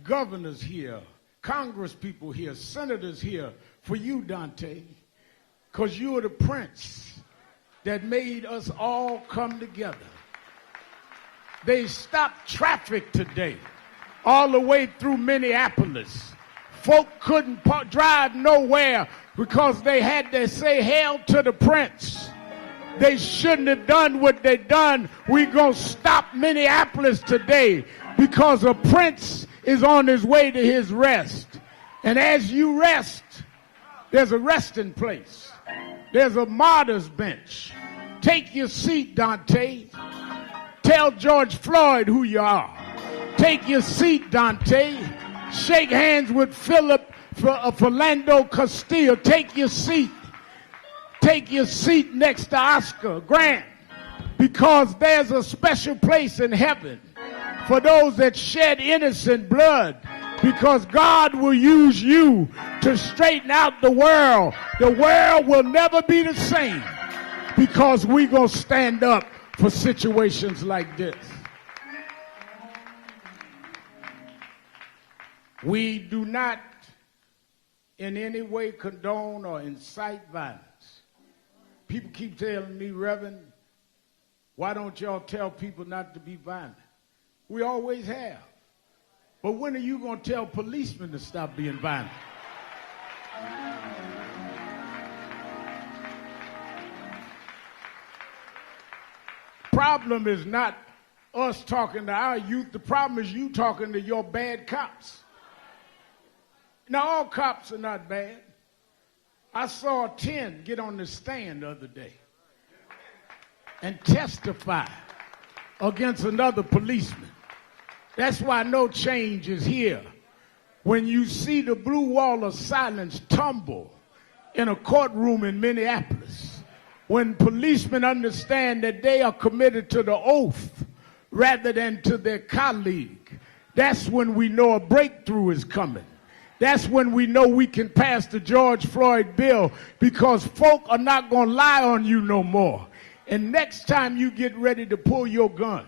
Governors here, Congress people here, senators here, for you, Daunte, because you are the prince that made us all come together. They stopped traffic today all the way through Minneapolis. Folk couldn't drive nowhere because they had to say hail to the prince. They shouldn't have done what they done. We're going to stop Minneapolis today because a prince is on his way to his rest. And as you rest, there's a resting place. There's a martyr's bench. Take your seat, Daunte. Tell George Floyd who you are. Take your seat, Daunte. Shake hands with Philando Castile. Take your seat. Take your seat next to Oscar Grant, because there's a special place in heaven for those that shed innocent blood, because God will use you to straighten out the world. The world will never be the same because we're going to stand up for situations like this. We do not in any way condone or incite violence. People keep telling me, Reverend, why don't y'all tell people not to be violent? We always have. But when are you going to tell policemen to stop being violent? Problem is not us talking to our youth. The problem is you talking to your bad cops. Now, all cops are not bad. I saw 10 get on the stand the other day and testify against another policeman. That's why no change is here. When you see the blue wall of silence tumble in a courtroom in Minneapolis, when policemen understand that they are committed to the oath rather than to their colleague, that's when we know a breakthrough is coming. That's when we know we can pass the George Floyd bill, because folk are not going to lie on you no more. And next time you get ready to pull your gun,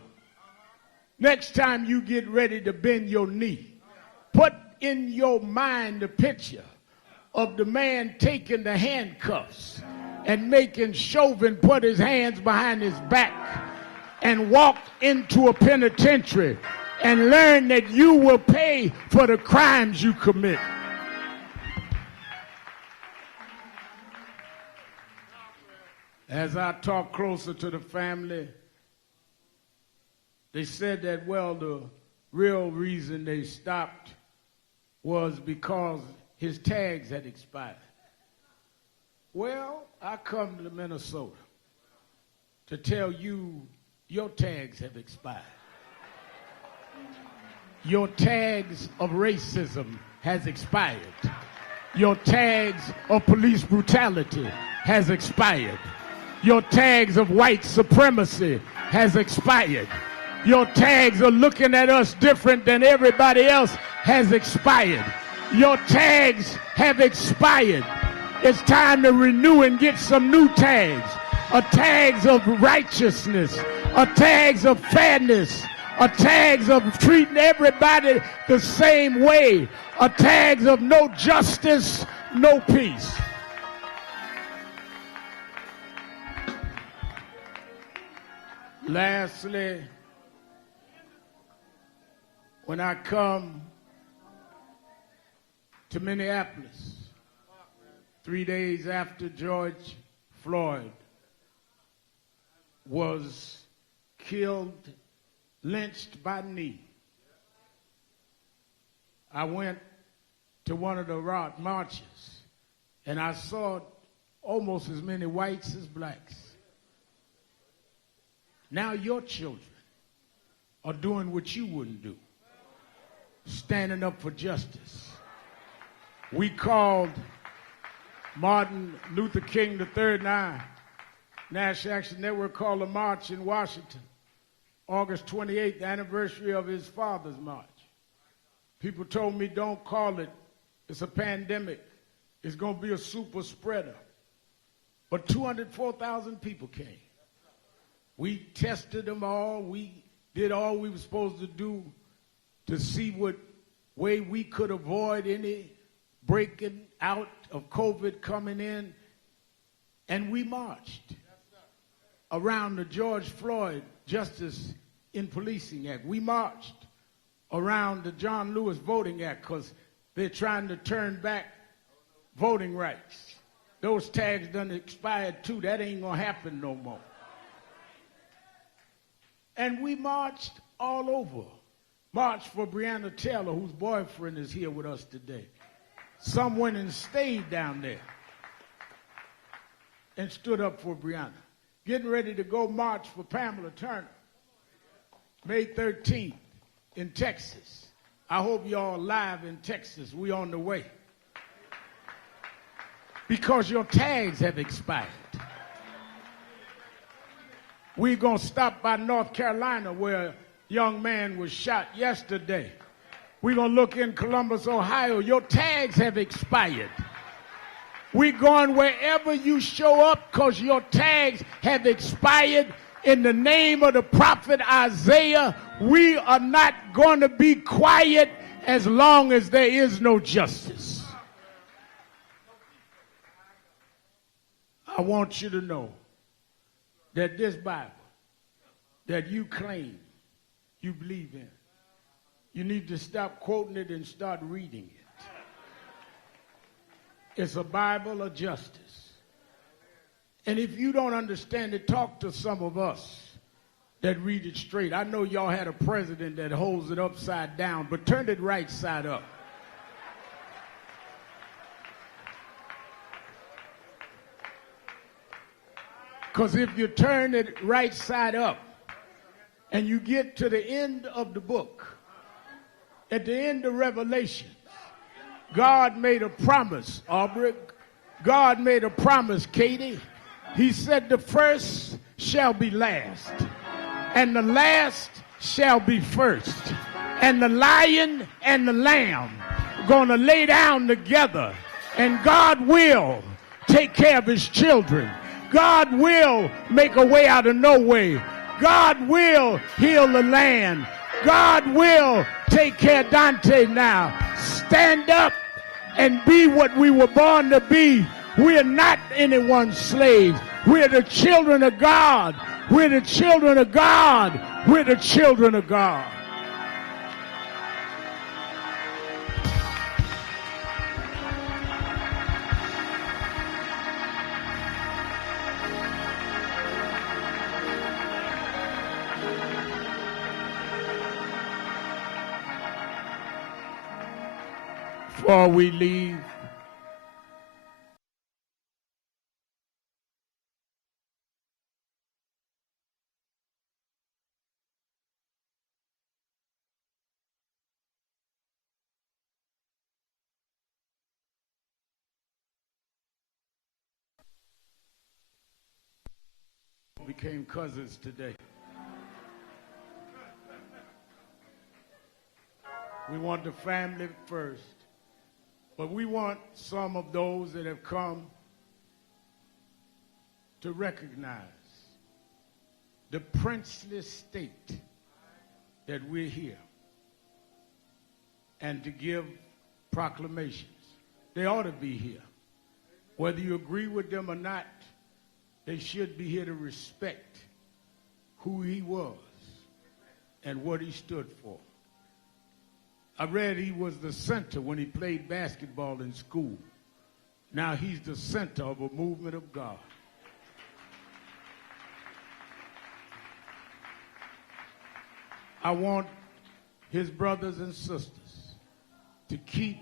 next time you get ready to bend your knee, put in your mind the picture of the man taking the handcuffs and making Chauvin put his hands behind his back and walked into a penitentiary and learned that you will pay for the crimes you commit. As I talk closer to the family, they said that, well, the real reason they stopped was because his tags had expired. Well, I come to Minnesota to tell you your tags have expired. Your tags of racism has expired. Your tags of police brutality has expired. Your tags of white supremacy has expired. Your tags of looking at us different than everybody else has expired. Your tags have expired. It's time to renew and get some new tags. Tags of righteousness, tags of fairness, tags of treating everybody the same way, tags of no justice, no peace. Lastly, when I come to Minneapolis, 3 days after George Floyd was killed, lynched by knee, I went to one of the marches, and I saw almost as many whites as blacks. Now your children are doing what you wouldn't do, standing up for justice. We called Martin Luther King III National Action Network called a march in Washington, August 28th, the anniversary of his father's march. People told me, don't call it, it's a pandemic. It's going to be a super spreader. But 204,000 people came. We tested them all. We did all we were supposed to do to see what way we could avoid any breaking out of COVID coming in. And we marched around the George Floyd Justice in Policing Act. We marched around the John Lewis Voting Act because they're trying to turn back voting rights. Those tags done expired too. That ain't going to happen no more. And we marched all over. Marched for Breonna Taylor, whose boyfriend is here with us today. Some went and stayed down there and stood up for Breonna. Getting ready to go march for Pamela Turner, May 13th in Texas. I hope y'all live in Texas. We on the way. Because your tags have expired. We're going to stop by North Carolina where a young man was shot yesterday. We're going to look in Columbus, Ohio. Your tags have expired. We're going wherever you show up because your tags have expired. In the name of the prophet Isaiah, we are not going to be quiet as long as there is no justice. I want you to know that this Bible that you claim you believe in, you need to stop quoting it and start reading it. It's a Bible of justice. And if you don't understand it, talk to some of us that read it straight. I know y'all had a president that holds it upside down, but turn it right side up. Because if you turn it right side up and you get to the end of the book, at the end of Revelation, God made a promise, Aubrey. God made a promise, Katie. He said the first shall be last, and the last shall be first. And the lion and the lamb are going to lay down together, and God will take care of his children. God will make a way out of no way. God will heal the land. God will take care of Daunte now. Stand up and be what we were born to be. We are not anyone's slaves. We are the children of God. We're the children of God. We're the children of God. Before we leave, became cousins today. We want the family first, but we want some of those that have come to recognize the princely state that we're here and to give proclamations. They ought to be here. Whether you agree with them or not, they should be here to respect who he was and what he stood for. I read he was the center when he played basketball in school. Now he's the center of a movement of God. I want his brothers and sisters to keep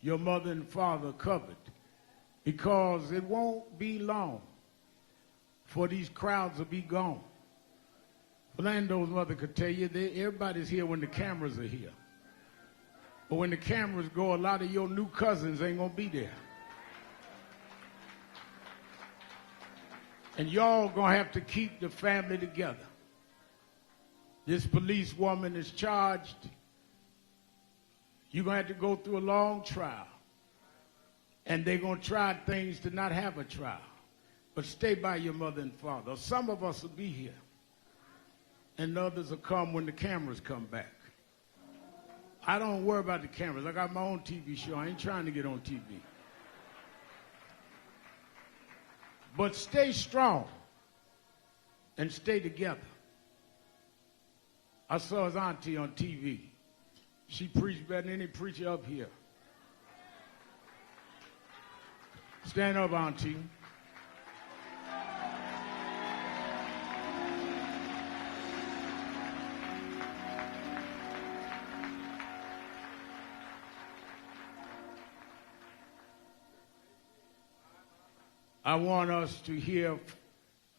your mother and father covered, because it won't be long for these crowds will be gone. Orlando's mother could tell you that everybody's here when the cameras are here. But when the cameras go, a lot of your new cousins ain't gonna be there. And y'all gonna have to keep the family together. This police woman is charged. You're gonna have to go through a long trial. And they're gonna try things to not have a trial. But stay by your mother and father. Some of us will be here. And others will come when the cameras come back. I don't worry about the cameras. I got my own TV show. I ain't trying to get on TV. But stay strong and stay together. I saw his auntie on TV. She preached better than any preacher up here. Stand up, auntie. I want us to hear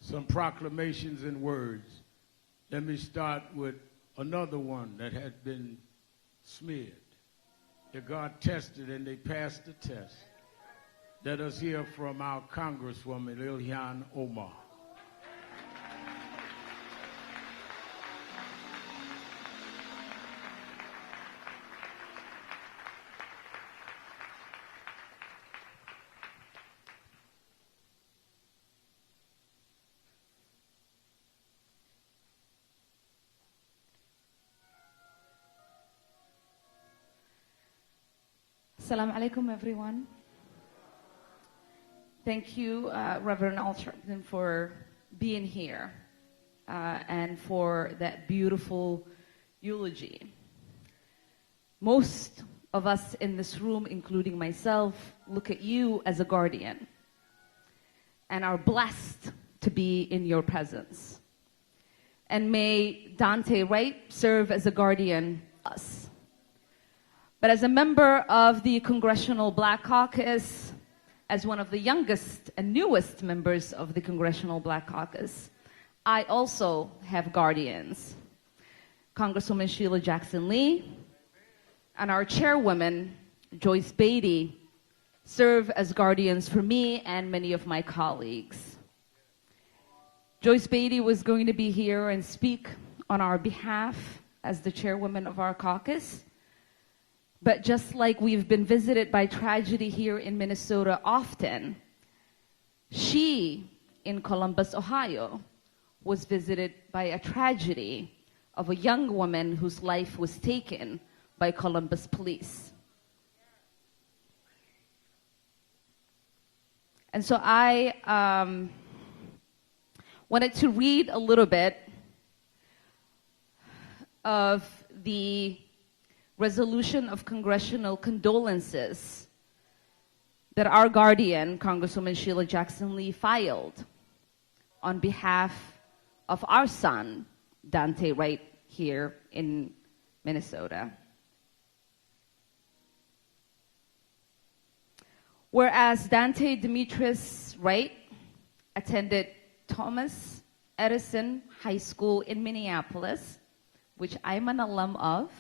some proclamations and words. Let me start with another one that had been smeared, that God tested and they passed the test. Let us hear from our Congresswoman, Ilhan Omar. Assalamu alaikum, everyone. Thank you, Reverend Alsharpton, for being here and for that beautiful eulogy. Most of us in this room, including myself, look at you as a guardian and are blessed to be in your presence. And may Daunte Wright serve as a guardian of us. But as a member of the Congressional Black Caucus, as one of the youngest and newest members of the Congressional Black Caucus, I also have guardians. Congresswoman Shilo Jackson-Lee and our chairwoman, Joyce Beatty, serve as guardians for me and many of my colleagues. Joyce Beatty was going to be here and speak on our behalf as the chairwoman of our caucus. But just like we've been visited by tragedy here in Minnesota often, she, in Columbus, Ohio, was visited by a tragedy of a young woman whose life was taken by Columbus police. And so I Wanted to read a little bit of the resolution of congressional condolences that our guardian, Congresswoman Shilo Jackson-Lee, filed on behalf of our son, Daunte Wright, here in Minnesota. Whereas Daunte Demetrius Wright attended Thomas Edison High School in Minneapolis, which I'm an alum of,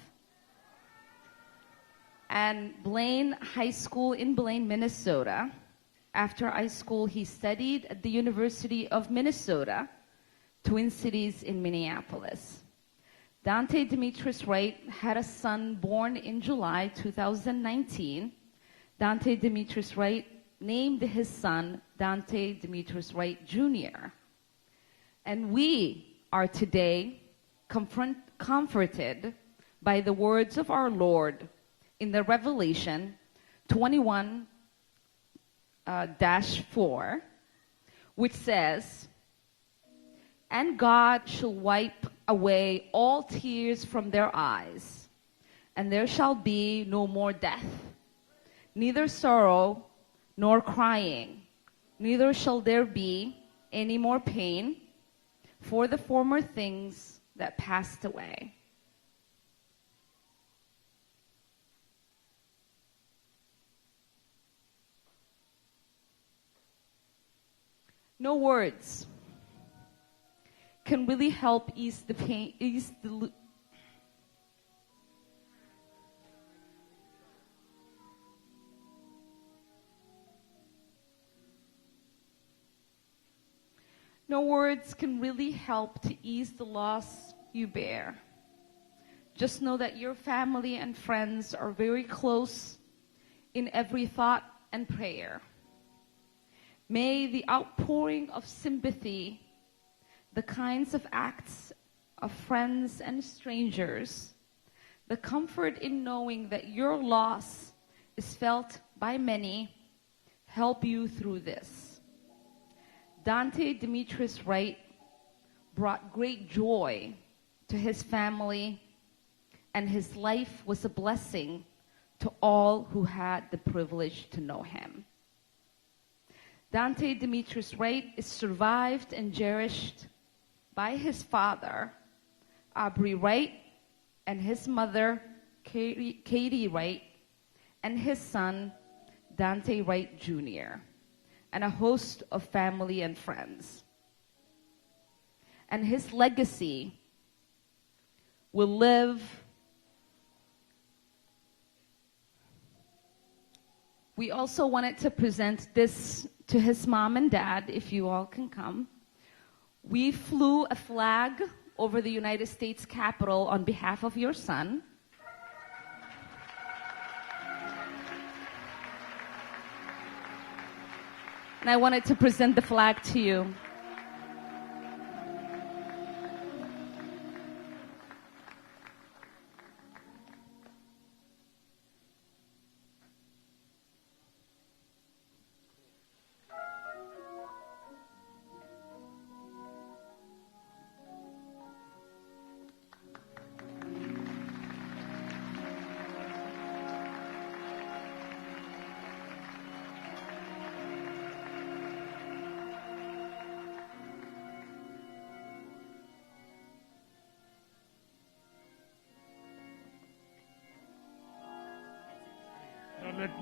and Blaine High School in Blaine, Minnesota. After high school, he studied at the University of Minnesota, Twin Cities in Minneapolis. Daunte Demetrius Wright had a son born in July 2019. Daunte Demetrius Wright named his son Daunte Demetrius Wright Jr. And we are today comforted by the words of our Lord in the Revelation 21-4, which says, "And God shall wipe away all tears from their eyes, and there shall be no more death, neither sorrow nor crying, neither shall there be any more pain, for the former things that passed away." No words can really help ease the pain, no words can really help to ease the loss you bear. Just know that your family and friends are very close in every thought and prayer. May the outpouring of sympathy, the kinds of acts of friends and strangers, the comfort in knowing that your loss is felt by many, help you through this. Daunte Demetrius Wright brought great joy to his family, and his life was a blessing to all who had the privilege to know him. Daunte Demetrius Wright is survived and cherished by his father, Aubrey Wright, and his mother, Katie Wright, and his son, Daunte Wright Jr., and a host of family and friends. And his legacy will live. We also wanted to present this to his mom and dad, if you all can come. We flew a flag over the United States Capitol on behalf of your son. And I wanted to present the flag to you.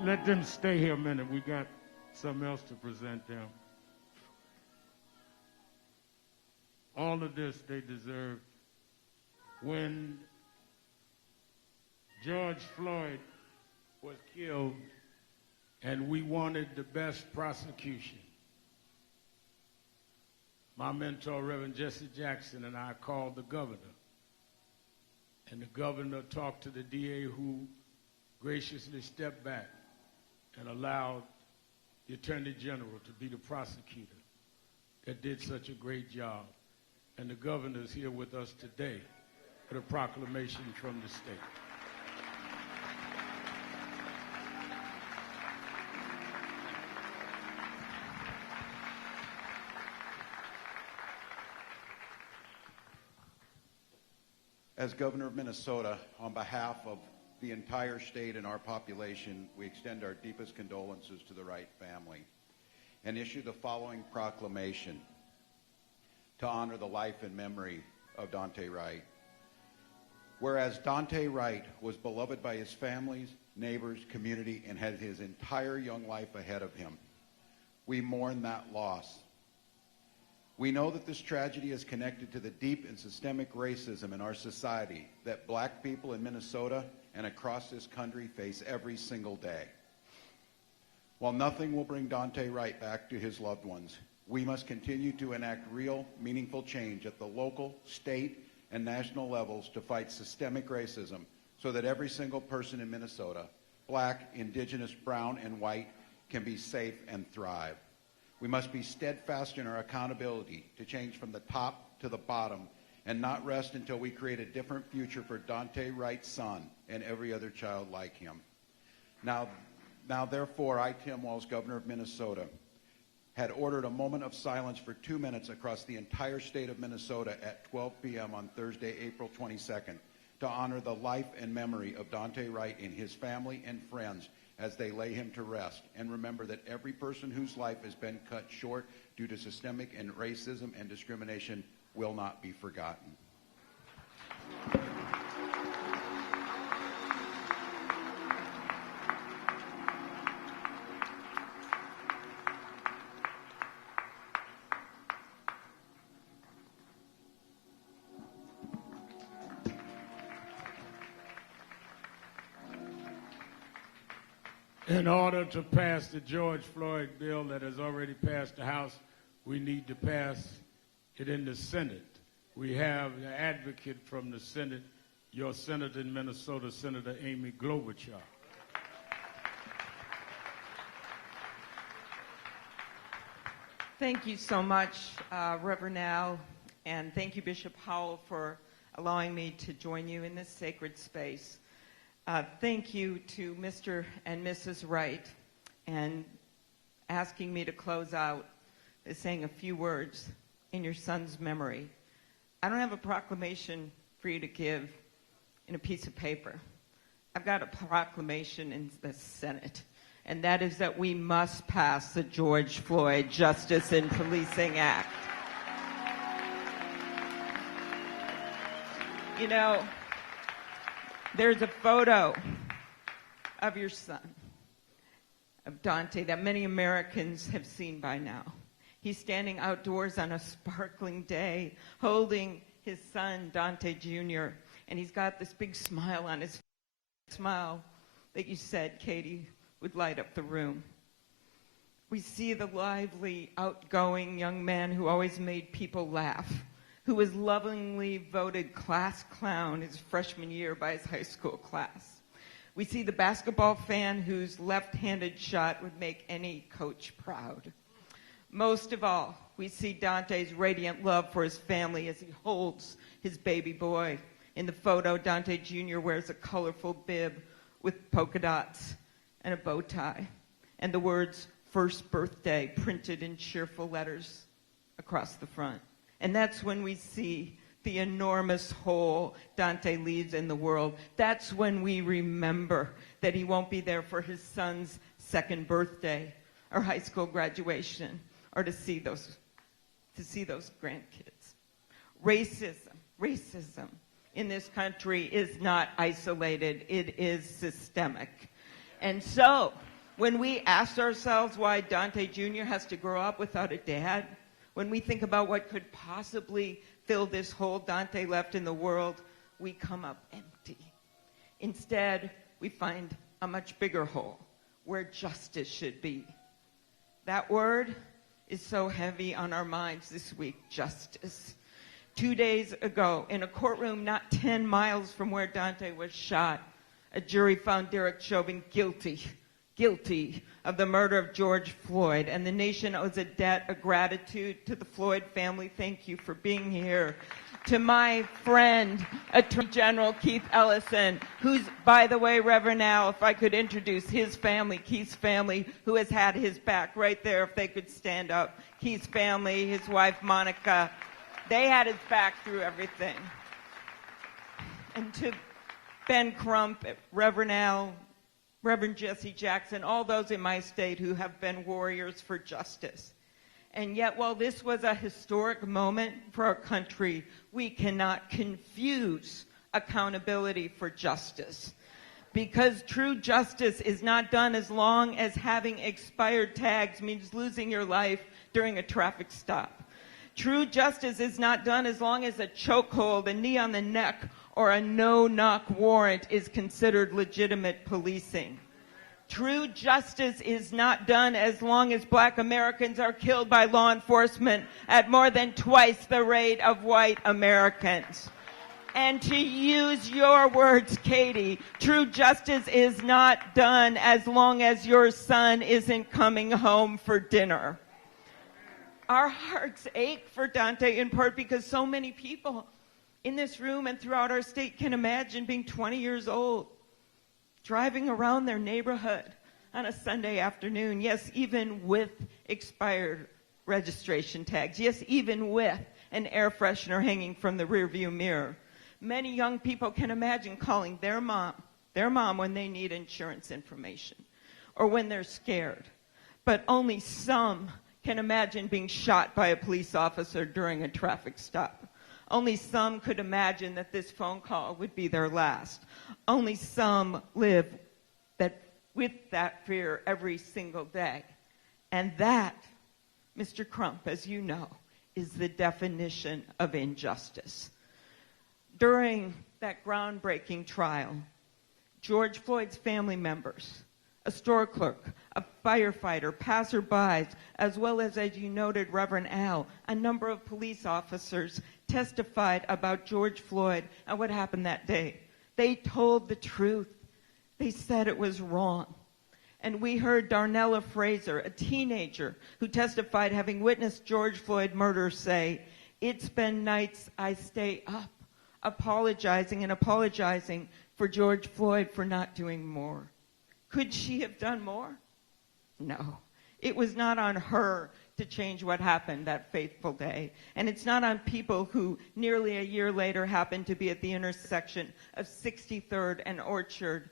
Let them stay here a minute. We got something else to present them. All of this they deserve. When George Floyd was killed and we wanted the best prosecution, my mentor, Reverend Jesse Jackson, and I called the governor. And the governor talked to the DA, who graciously stepped back and allowed the Attorney General to be the prosecutor that did such a great job. And the governor is here with us today for the proclamation from the state. As Governor of Minnesota, on behalf of the entire state and our population, we extend our deepest condolences to the Wright family and issue the following proclamation to honor the life and memory of Daunte Wright. Whereas Daunte Wright was beloved by his families, neighbors, community, and had his entire young life ahead of him, we mourn that loss. We know that this tragedy is connected to the deep and systemic racism in our society that black people in Minnesota and across this country face every single day. While nothing will bring Daunte Wright back to his loved ones, we must continue to enact real, meaningful change at the local, state, and national levels to fight systemic racism so that every single person in Minnesota, black, indigenous, brown, and white, can be safe and thrive. We must be steadfast in our accountability to change from the top to the bottom and not rest until we create a different future for Daunte Wright's son and every other child like him. Now, therefore, I, Tim Walz, Governor of Minnesota, had ordered a moment of silence for 2 minutes across the entire state of Minnesota at 12 p.m. on Thursday, April 22nd, to honor the life and memory of Daunte Wright and his family and friends as they lay him to rest, and remember that every person whose life has been cut short due to systemic and racism and discrimination will not be forgotten. In order to pass the George Floyd bill that has already passed the House, we need to pass it in the Senate. We have the advocate from the Senate, your senator in Minnesota, Senator Amy Klobuchar. Thank you so much, Reverend Al, and thank you, Bishop Howell, for allowing me to join you in this sacred space. Thank you to Mr. and Mrs. Wright, and asking me to close out by saying a few words in your son's memory. I don't have a proclamation for you to give in a piece of paper. I've got a proclamation in the Senate, and that is that we must pass the George Floyd Justice in Policing Act. You know, there's a photo of your son, of Daunte, that many Americans have seen by now. He's standing outdoors on a sparkling day, holding his son, Daunte Jr., and he's got this big smile on his face, smile that you said, Katie, would light up the room. We see the lively, outgoing young man who always made people laugh, who was lovingly voted class clown his freshman year by his high school class. We see the basketball fan whose left-handed shot would make any coach proud. Most of all, we see Daunte's radiant love for his family as he holds his baby boy. In the photo, Daunte Jr. wears a colorful bib with polka dots and a bow tie, and the words "First Birthday" printed in cheerful letters across the front. And that's when we see the enormous hole Daunte leaves in the world. That's when we remember that he won't be there for his son's second birthday or high school graduation or to see those grandkids. Racism in this country is not isolated. It is systemic. And so when we ask ourselves why Daunte Jr. has to grow up without a dad, when we think about what could possibly fill this hole Daunte left in the world, we come up empty. Instead, we find a much bigger hole where justice should be. That word is so heavy on our minds this week, justice. 2 days ago, in a courtroom not 10 miles from where Daunte was shot, a jury found Derek Chauvin guilty of the murder of George Floyd, and the nation owes a debt of gratitude to the Floyd family. Thank you for being here. To my friend, Attorney General Keith Ellison, who's, by the way, Reverend Al, if I could introduce his family, Keith's family, who has had his back right there, if they could stand up. Keith's family, his wife Monica, they had his back through everything. and to Ben Crump, Reverend Al, Reverend Jesse Jackson, all those in my state who have been warriors for justice. And yet, while this was a historic moment for our country, we cannot confuse accountability for justice. Because true justice is not done as long as having expired tags means losing your life during a traffic stop. True justice is not done as long as a chokehold, a knee on the neck, or a no-knock warrant is considered legitimate policing. True justice is not done as long as black Americans are killed by law enforcement at more than twice the rate of white Americans. And to use your words, Katie, true justice is not done as long as your son isn't coming home for dinner. Our hearts ache for Daunte in part because so many people in this room and throughout our state can imagine being 20 years old, driving around their neighborhood on a Sunday afternoon, yes, even with expired registration tags, yes, even with an air freshener hanging from the rearview mirror. Many young people can imagine calling their mom when they need insurance information or when they're scared. But only some can imagine being shot by a police officer during a traffic stop. Only some could imagine that this phone call would be their last. Only some live with that fear every single day. And that, Mr. Crump, as you know, is the definition of injustice. During that groundbreaking trial, George Floyd's family members, a store clerk, a firefighter, passerbys, as well as you noted, Reverend Al, a number of police officers testified about George Floyd and what happened that day. They told the truth. They said it was wrong. And we heard Darnella Fraser, a teenager who testified having witnessed George Floyd murder, say, "It's been nights I stay up, apologizing for George Floyd for not doing more." Could she have done more? No. It was not on her to change what happened that fateful day. And it's not on people who nearly a year later happened to be at the intersection of 63rd and Orchard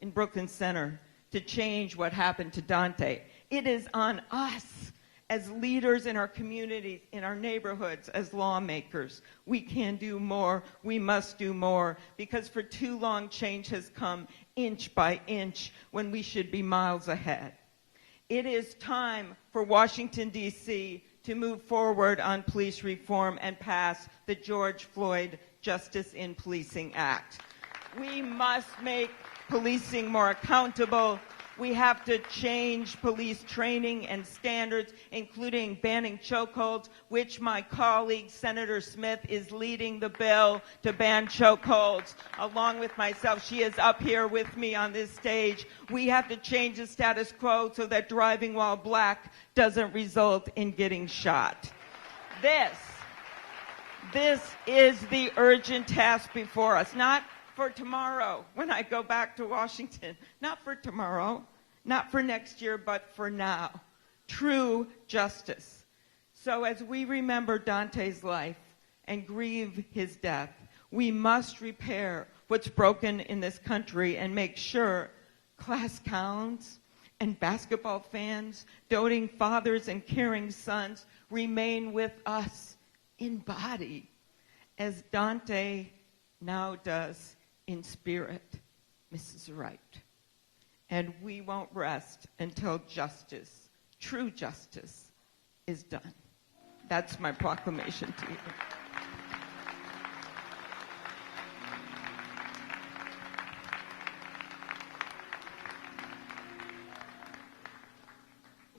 in Brooklyn Center to change what happened to Daunte. It is on us as leaders in our communities, in our neighborhoods, as lawmakers. We can do more. We must do more, because for too long change has come inch by inch when we should be miles ahead. It is time for Washington, D.C. to move forward on police reform and pass the George Floyd Justice in Policing Act. We must make policing more accountable. We have to change police training and standards, including banning chokeholds, which my colleague, Senator Smith, is leading the bill to ban chokeholds. Along with myself, she is up here with me on this stage. We have to change the status quo so that driving while black doesn't result in getting shot. This is the urgent task before us, not for tomorrow when I go back to Washington. Not for tomorrow, not for next year, but for now. True justice. So as we remember Daunte's life and grieve his death, we must repair what's broken in this country and make sure class clowns and basketball fans, doting fathers and caring sons remain with us in body, as Daunte now does in spirit, Mrs. Wright. And we won't rest until justice, true justice, is done. That's my proclamation to you.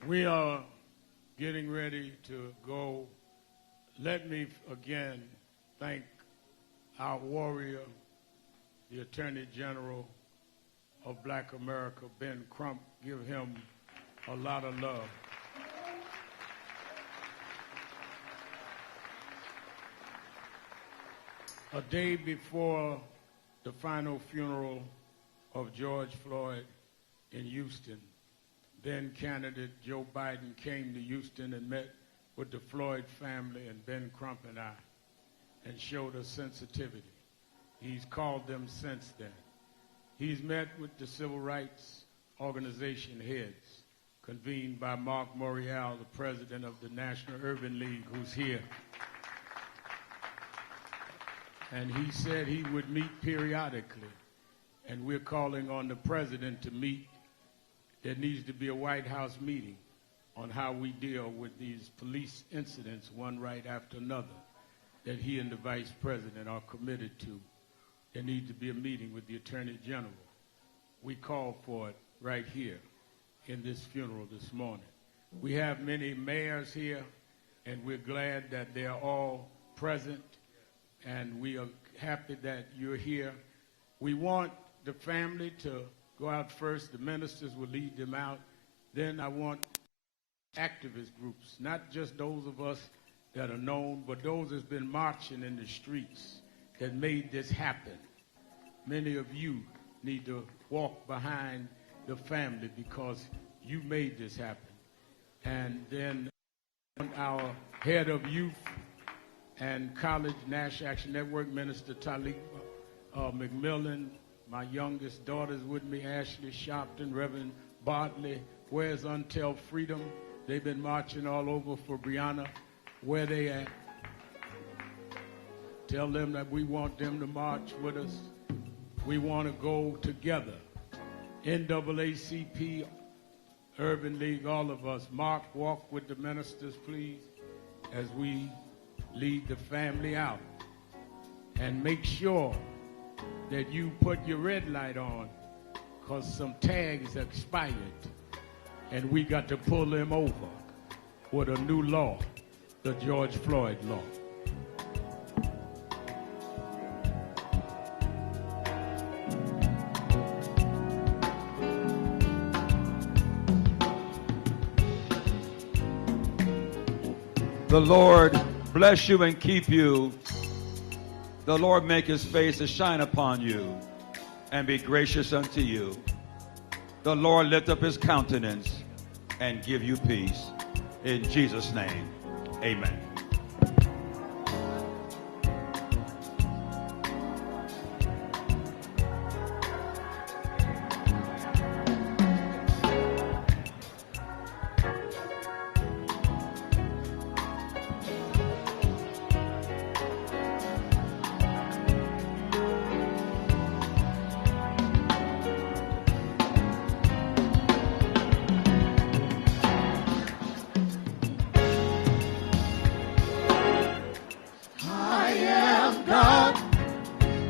We are getting ready to go. Let me again thank our warrior, the Attorney General of Black America, Ben Crump. Give him a lot of love. A day before the final funeral of George Floyd in Houston, then candidate Joe Biden came to Houston and met with the Floyd family and Ben Crump and I, and showed us sensitivity. He's called them since then. He's met with the civil rights organization heads, convened by Mark Morial, the president of the National Urban League, who's here. And he said he would meet periodically. And we're calling on the president to meet. There needs to be a White House meeting on how we deal with these police incidents, one right after another, that he and the vice president are committed to. There needs to be a meeting with the Attorney General. We called for it right here in this funeral this morning. We have many mayors here, and we're glad that they're all present, and we are happy that you're here. We want the family to go out first. The ministers will lead them out. Then I want activist groups, not just those of us that are known, but those that's been marching in the streets that made this happen. Many of you need to walk behind the family because you made this happen. And then our head of youth and college National Action Network, Minister Talik McMillan, my youngest daughter's with me, Ashley Sharpton, Reverend Bartley. Where's Until Freedom? They've been marching all over for Breonna. Where they at? Tell them that we want them to march with us. We want to go together. NAACP, Urban League, all of us. Mark, walk with the ministers, please, as we lead the family out. And make sure that you put your red light on, because some tags expired, and we got to pull them over with a new law, the George Floyd law. The Lord bless you and keep you. The Lord make his face to shine upon you and be gracious unto you. The Lord lift up his countenance and give you peace. In Jesus' name, amen.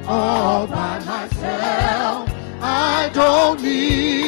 All by myself, I don't need